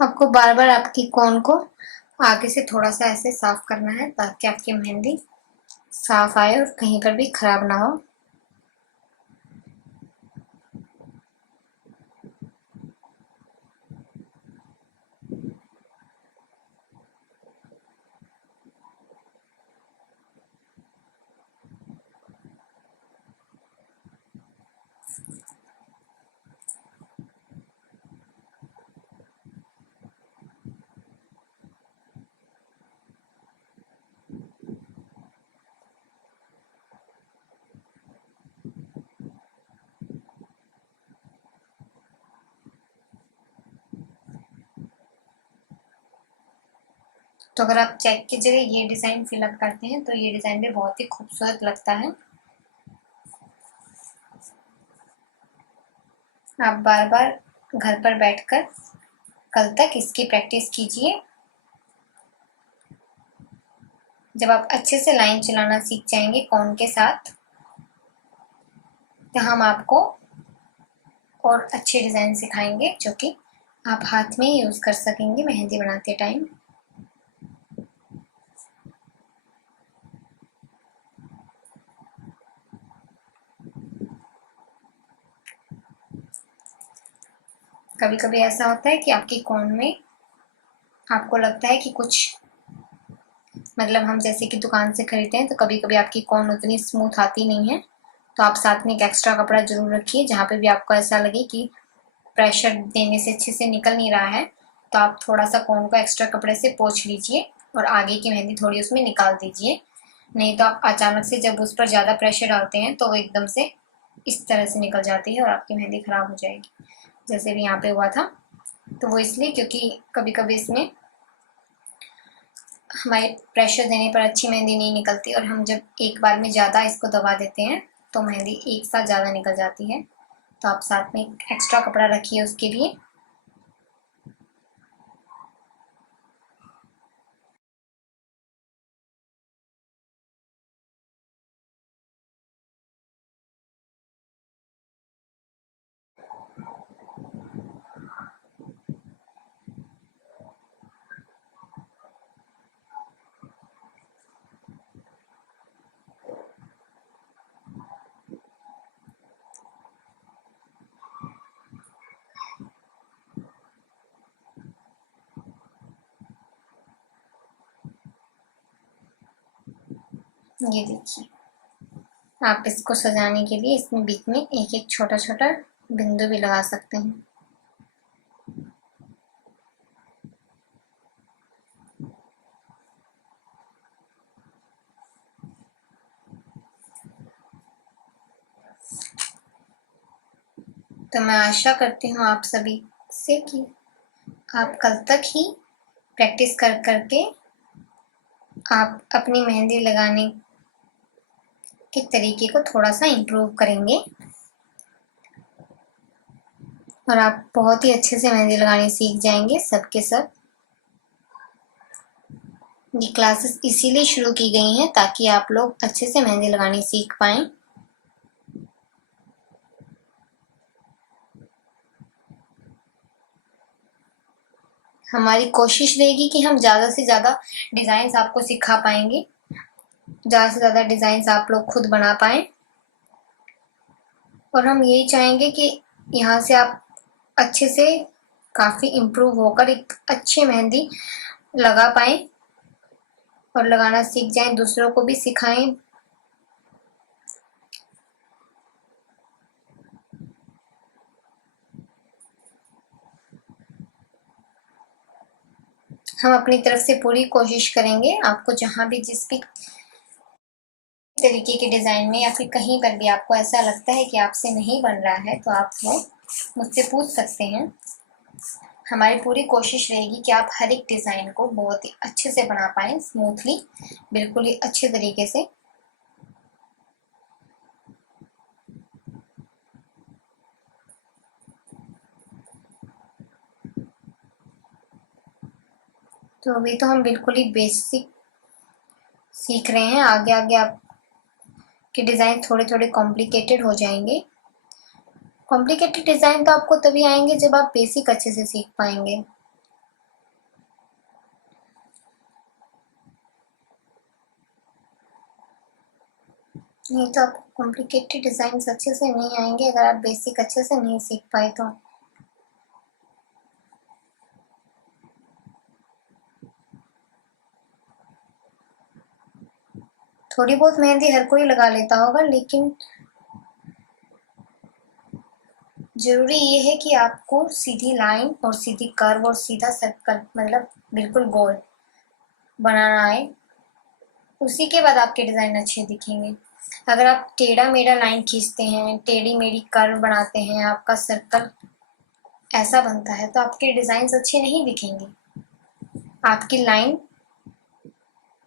आपको बार बार आपकी कोन को आगे से थोड़ा सा ऐसे साफ करना है ताकि आपकी मेहंदी साफ आए और कहीं पर भी खराब ना हो। तो अगर आप चेक की जगह ये डिज़ाइन फिलअप करते हैं तो ये डिज़ाइन भी बहुत ही खूबसूरत लगता है। आप बार बार घर पर बैठकर कल तक इसकी प्रैक्टिस कीजिए। जब आप अच्छे से लाइन चलाना सीख जाएंगे कोन के साथ, तो हम आपको और अच्छे डिज़ाइन सिखाएंगे जो कि आप हाथ में यूज़ कर सकेंगे मेहंदी बनाते टाइम। कभी कभी ऐसा होता है कि आपकी कोन में आपको लगता है कि कुछ मतलब हम जैसे कि दुकान से खरीदते हैं तो कभी कभी आपकी कोन उतनी स्मूथ आती नहीं है, तो आप साथ में एक एक्स्ट्रा कपड़ा जरूर रखिए। जहाँ पे भी आपको ऐसा लगे कि प्रेशर देने से अच्छे से निकल नहीं रहा है, तो आप थोड़ा सा कोन को एक्स्ट्रा कपड़े से पोंछ लीजिए और आगे की मेहंदी थोड़ी उसमें निकाल दीजिए। नहीं तो आप अचानक से जब उस पर ज़्यादा प्रेशर डालते हैं तो वो एकदम से इस तरह से निकल जाती है और आपकी मेहंदी ख़राब हो जाएगी, जैसे भी यहाँ पे हुआ था। तो वो इसलिए क्योंकि कभी कभी इसमें हमारे प्रेशर देने पर अच्छी मेहंदी नहीं निकलती और हम जब एक बार में ज़्यादा इसको दबा देते हैं तो मेहंदी एक साथ ज़्यादा निकल जाती है। तो आप साथ में एक एक्स्ट्रा कपड़ा रखिए उसके लिए। ये देखिए, आप इसको सजाने के लिए इसमें बीच में एक एक छोटा छोटा बिंदु भी लगा सकते हैं। तो मैं आशा करती हूँ आप सभी से कि आप कल तक ही प्रैक्टिस कर करके आप अपनी मेहंदी लगाने के तरीके को थोड़ा सा इम्प्रूव करेंगे और आप बहुत ही अच्छे से मेहंदी लगानी सीख जाएंगे सब के सब। ये क्लासेस इसीलिए शुरू की गई हैं ताकि आप लोग अच्छे से मेहंदी लगानी सीख पाएं। हमारी कोशिश रहेगी कि हम ज़्यादा से ज़्यादा डिज़ाइंस आपको सिखा पाएंगे, ज़्यादा से ज़्यादा डिज़ाइंस आप लोग खुद बना पाएँ और हम यही चाहेंगे कि यहाँ से आप अच्छे से काफ़ी इम्प्रूव होकर एक अच्छी मेहंदी लगा पाएँ और लगाना सीख जाएं, दूसरों को भी सिखाएं। हम अपनी तरफ से पूरी कोशिश करेंगे आपको जहाँ भी जिस भी तरीके के डिज़ाइन में या फिर कहीं पर भी आपको ऐसा लगता है कि आपसे नहीं बन रहा है तो आप वो मुझसे पूछ सकते हैं। हमारी पूरी कोशिश रहेगी कि आप हर एक डिज़ाइन को बहुत ही अच्छे से बना पाएँ, स्मूथली, बिल्कुल ही अच्छे तरीके से। तो अभी तो हम बिल्कुल ही बेसिक सीख रहे हैं, आगे आगे आपके डिज़ाइन थोड़े थोड़े कॉम्प्लिकेटेड हो जाएंगे। कॉम्प्लिकेटेड डिज़ाइन तो आपको तभी आएंगे जब आप बेसिक अच्छे से सीख पाएंगे। नहीं तो आपको कॉम्प्लिकेटेड डिज़ाइन अच्छे से नहीं आएंगे अगर आप बेसिक अच्छे से नहीं सीख पाए तो। थोड़ी बहुत मेहंदी हर कोई लगा लेता होगा, लेकिन ज़रूरी ये है कि आपको सीधी लाइन और सीधी कर्व और सीधा सर्कल मतलब बिल्कुल गोल बनाना आए, उसी के बाद आपके डिज़ाइन अच्छे दिखेंगे। अगर आप टेढ़ा मेढ़ा लाइन खींचते हैं, टेढ़ी मेढ़ी कर्व बनाते हैं, आपका सर्कल ऐसा बनता है तो आपके डिज़ाइंस अच्छे नहीं दिखेंगे। आपकी लाइन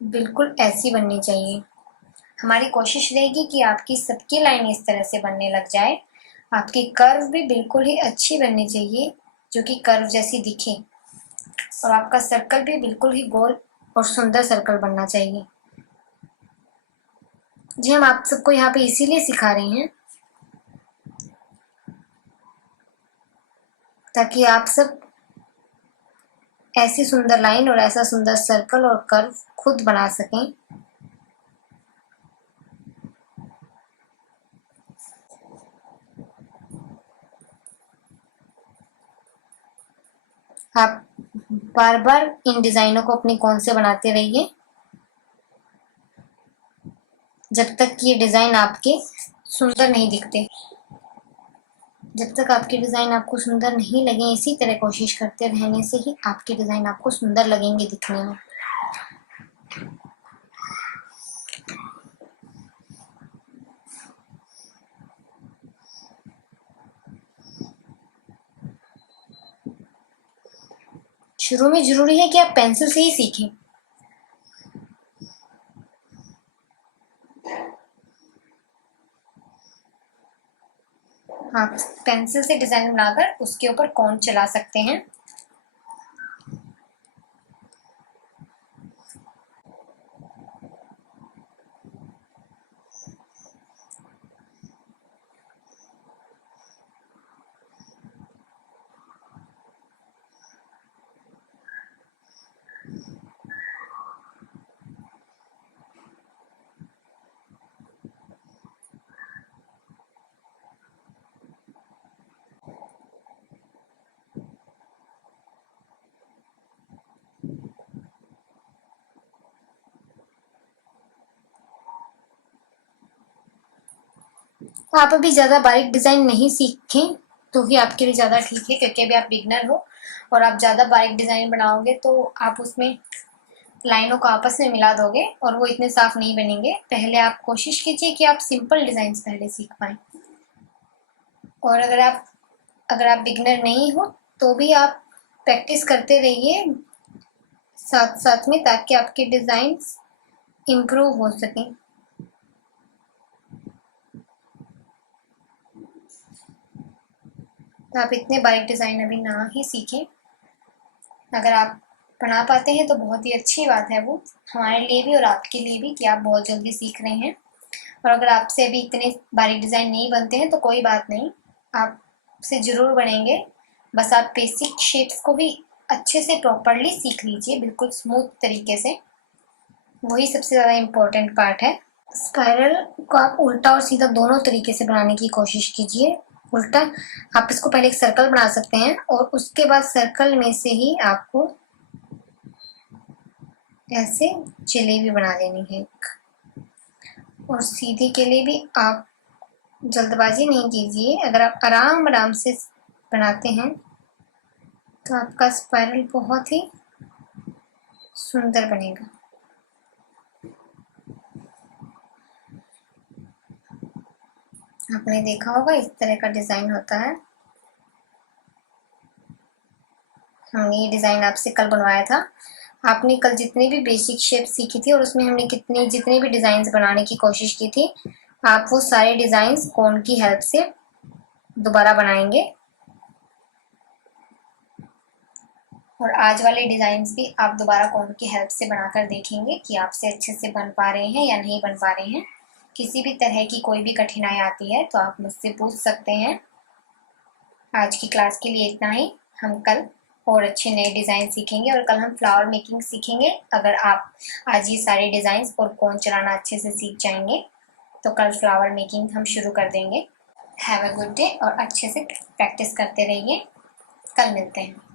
बिल्कुल ऐसी बननी चाहिए। हमारी कोशिश रहेगी कि आपकी सबकी लाइन इस तरह से बनने लग जाए। आपकी कर्व भी बिल्कुल ही अच्छी बननी चाहिए, जो कि कर्व जैसी दिखे, और आपका सर्कल भी बिल्कुल ही गोल और सुंदर सर्कल बनना चाहिए। जी, हम आप सबको यहाँ पे इसीलिए सिखा रहे हैं ताकि आप सब ऐसी सुंदर लाइन और ऐसा सुंदर सर्कल और कर्व खुद बना सकें। आप बार बार इन डिजाइनों को अपनी कौन से बनाते रहिए जब तक कि ये डिजाइन आपके सुंदर नहीं दिखते। जब तक आपके डिजाइन आपको सुंदर नहीं लगे, इसी तरह कोशिश करते रहने से ही आपके डिजाइन आपको सुंदर लगेंगे दिखने में। शुरू में जरूरी है कि आप पेंसिल से ही सीखें। आप पेंसिल से डिजाइन बनाकर उसके ऊपर कोन चला सकते हैं। आप अभी ज़्यादा बारीक डिज़ाइन नहीं सीखें तो ही आपके लिए ज़्यादा ठीक है, क्योंकि अभी आप बिगनर हो और आप ज़्यादा बारीक डिज़ाइन बनाओगे तो आप उसमें लाइनों को आपस में मिला दोगे और वो इतने साफ नहीं बनेंगे। पहले आप कोशिश कीजिए कि आप सिंपल डिज़ाइन पहले सीख पाएँ। और अगर आप बिगनर नहीं हो तो भी आप प्रैक्टिस करते रहिए साथ साथ में, ताकि आपके डिज़ाइंस इम्प्रूव हो सकें। तो आप इतने बारीक डिज़ाइन अभी ना ही सीखें। अगर आप बना पाते हैं तो बहुत ही अच्छी बात है, वो हमारे लिए भी और आपके लिए भी, कि आप बहुत जल्दी सीख रहे हैं। और अगर आपसे अभी इतने बारीक डिज़ाइन नहीं बनते हैं तो कोई बात नहीं, आपसे ज़रूर बनेंगे। बस आप बेसिक शेप्स को भी अच्छे से प्रॉपरली सीख लीजिए, बिल्कुल स्मूथ तरीके से। वही सबसे ज़्यादा इम्पोर्टेंट पार्ट है। स्पाइरल को आप उल्टा और सीधा दोनों तरीके से बनाने की कोशिश कीजिए। उल्टा, आप इसको पहले एक सर्कल बना सकते हैं और उसके बाद सर्कल में से ही आपको ऐसे जलेबी बना देनी है। और सीधे के लिए भी आप जल्दबाजी नहीं कीजिए। अगर आप आराम आराम से बनाते हैं तो आपका स्पाइरल बहुत ही सुंदर बनेगा। आपने देखा होगा इस तरह का डिज़ाइन होता है। हमने ये डिज़ाइन आपसे कल बनवाया था। आपने कल जितनी भी बेसिक शेप सीखी थी और उसमें हमने जितने भी डिज़ाइंस बनाने की कोशिश की थी, आप वो सारे डिज़ाइंस कोन की हेल्प से दोबारा बनाएंगे। और आज वाले डिज़ाइंस भी आप दोबारा कोन की हेल्प से बनाकर देखेंगे कि आपसे अच्छे से बन पा रहे हैं या नहीं बन पा रहे हैं। किसी भी तरह की कोई भी कठिनाई आती है तो आप मुझसे पूछ सकते हैं। आज की क्लास के लिए इतना ही। हम कल और अच्छे नए डिज़ाइन सीखेंगे और कल हम फ्लावर मेकिंग सीखेंगे। अगर आप आज ये सारे डिज़ाइंस और कोन चलाना अच्छे से सीख जाएंगे तो कल फ्लावर मेकिंग हम शुरू कर देंगे। हैव अ गुड डे और अच्छे से प्रैक्टिस करते रहिए। कल मिलते हैं।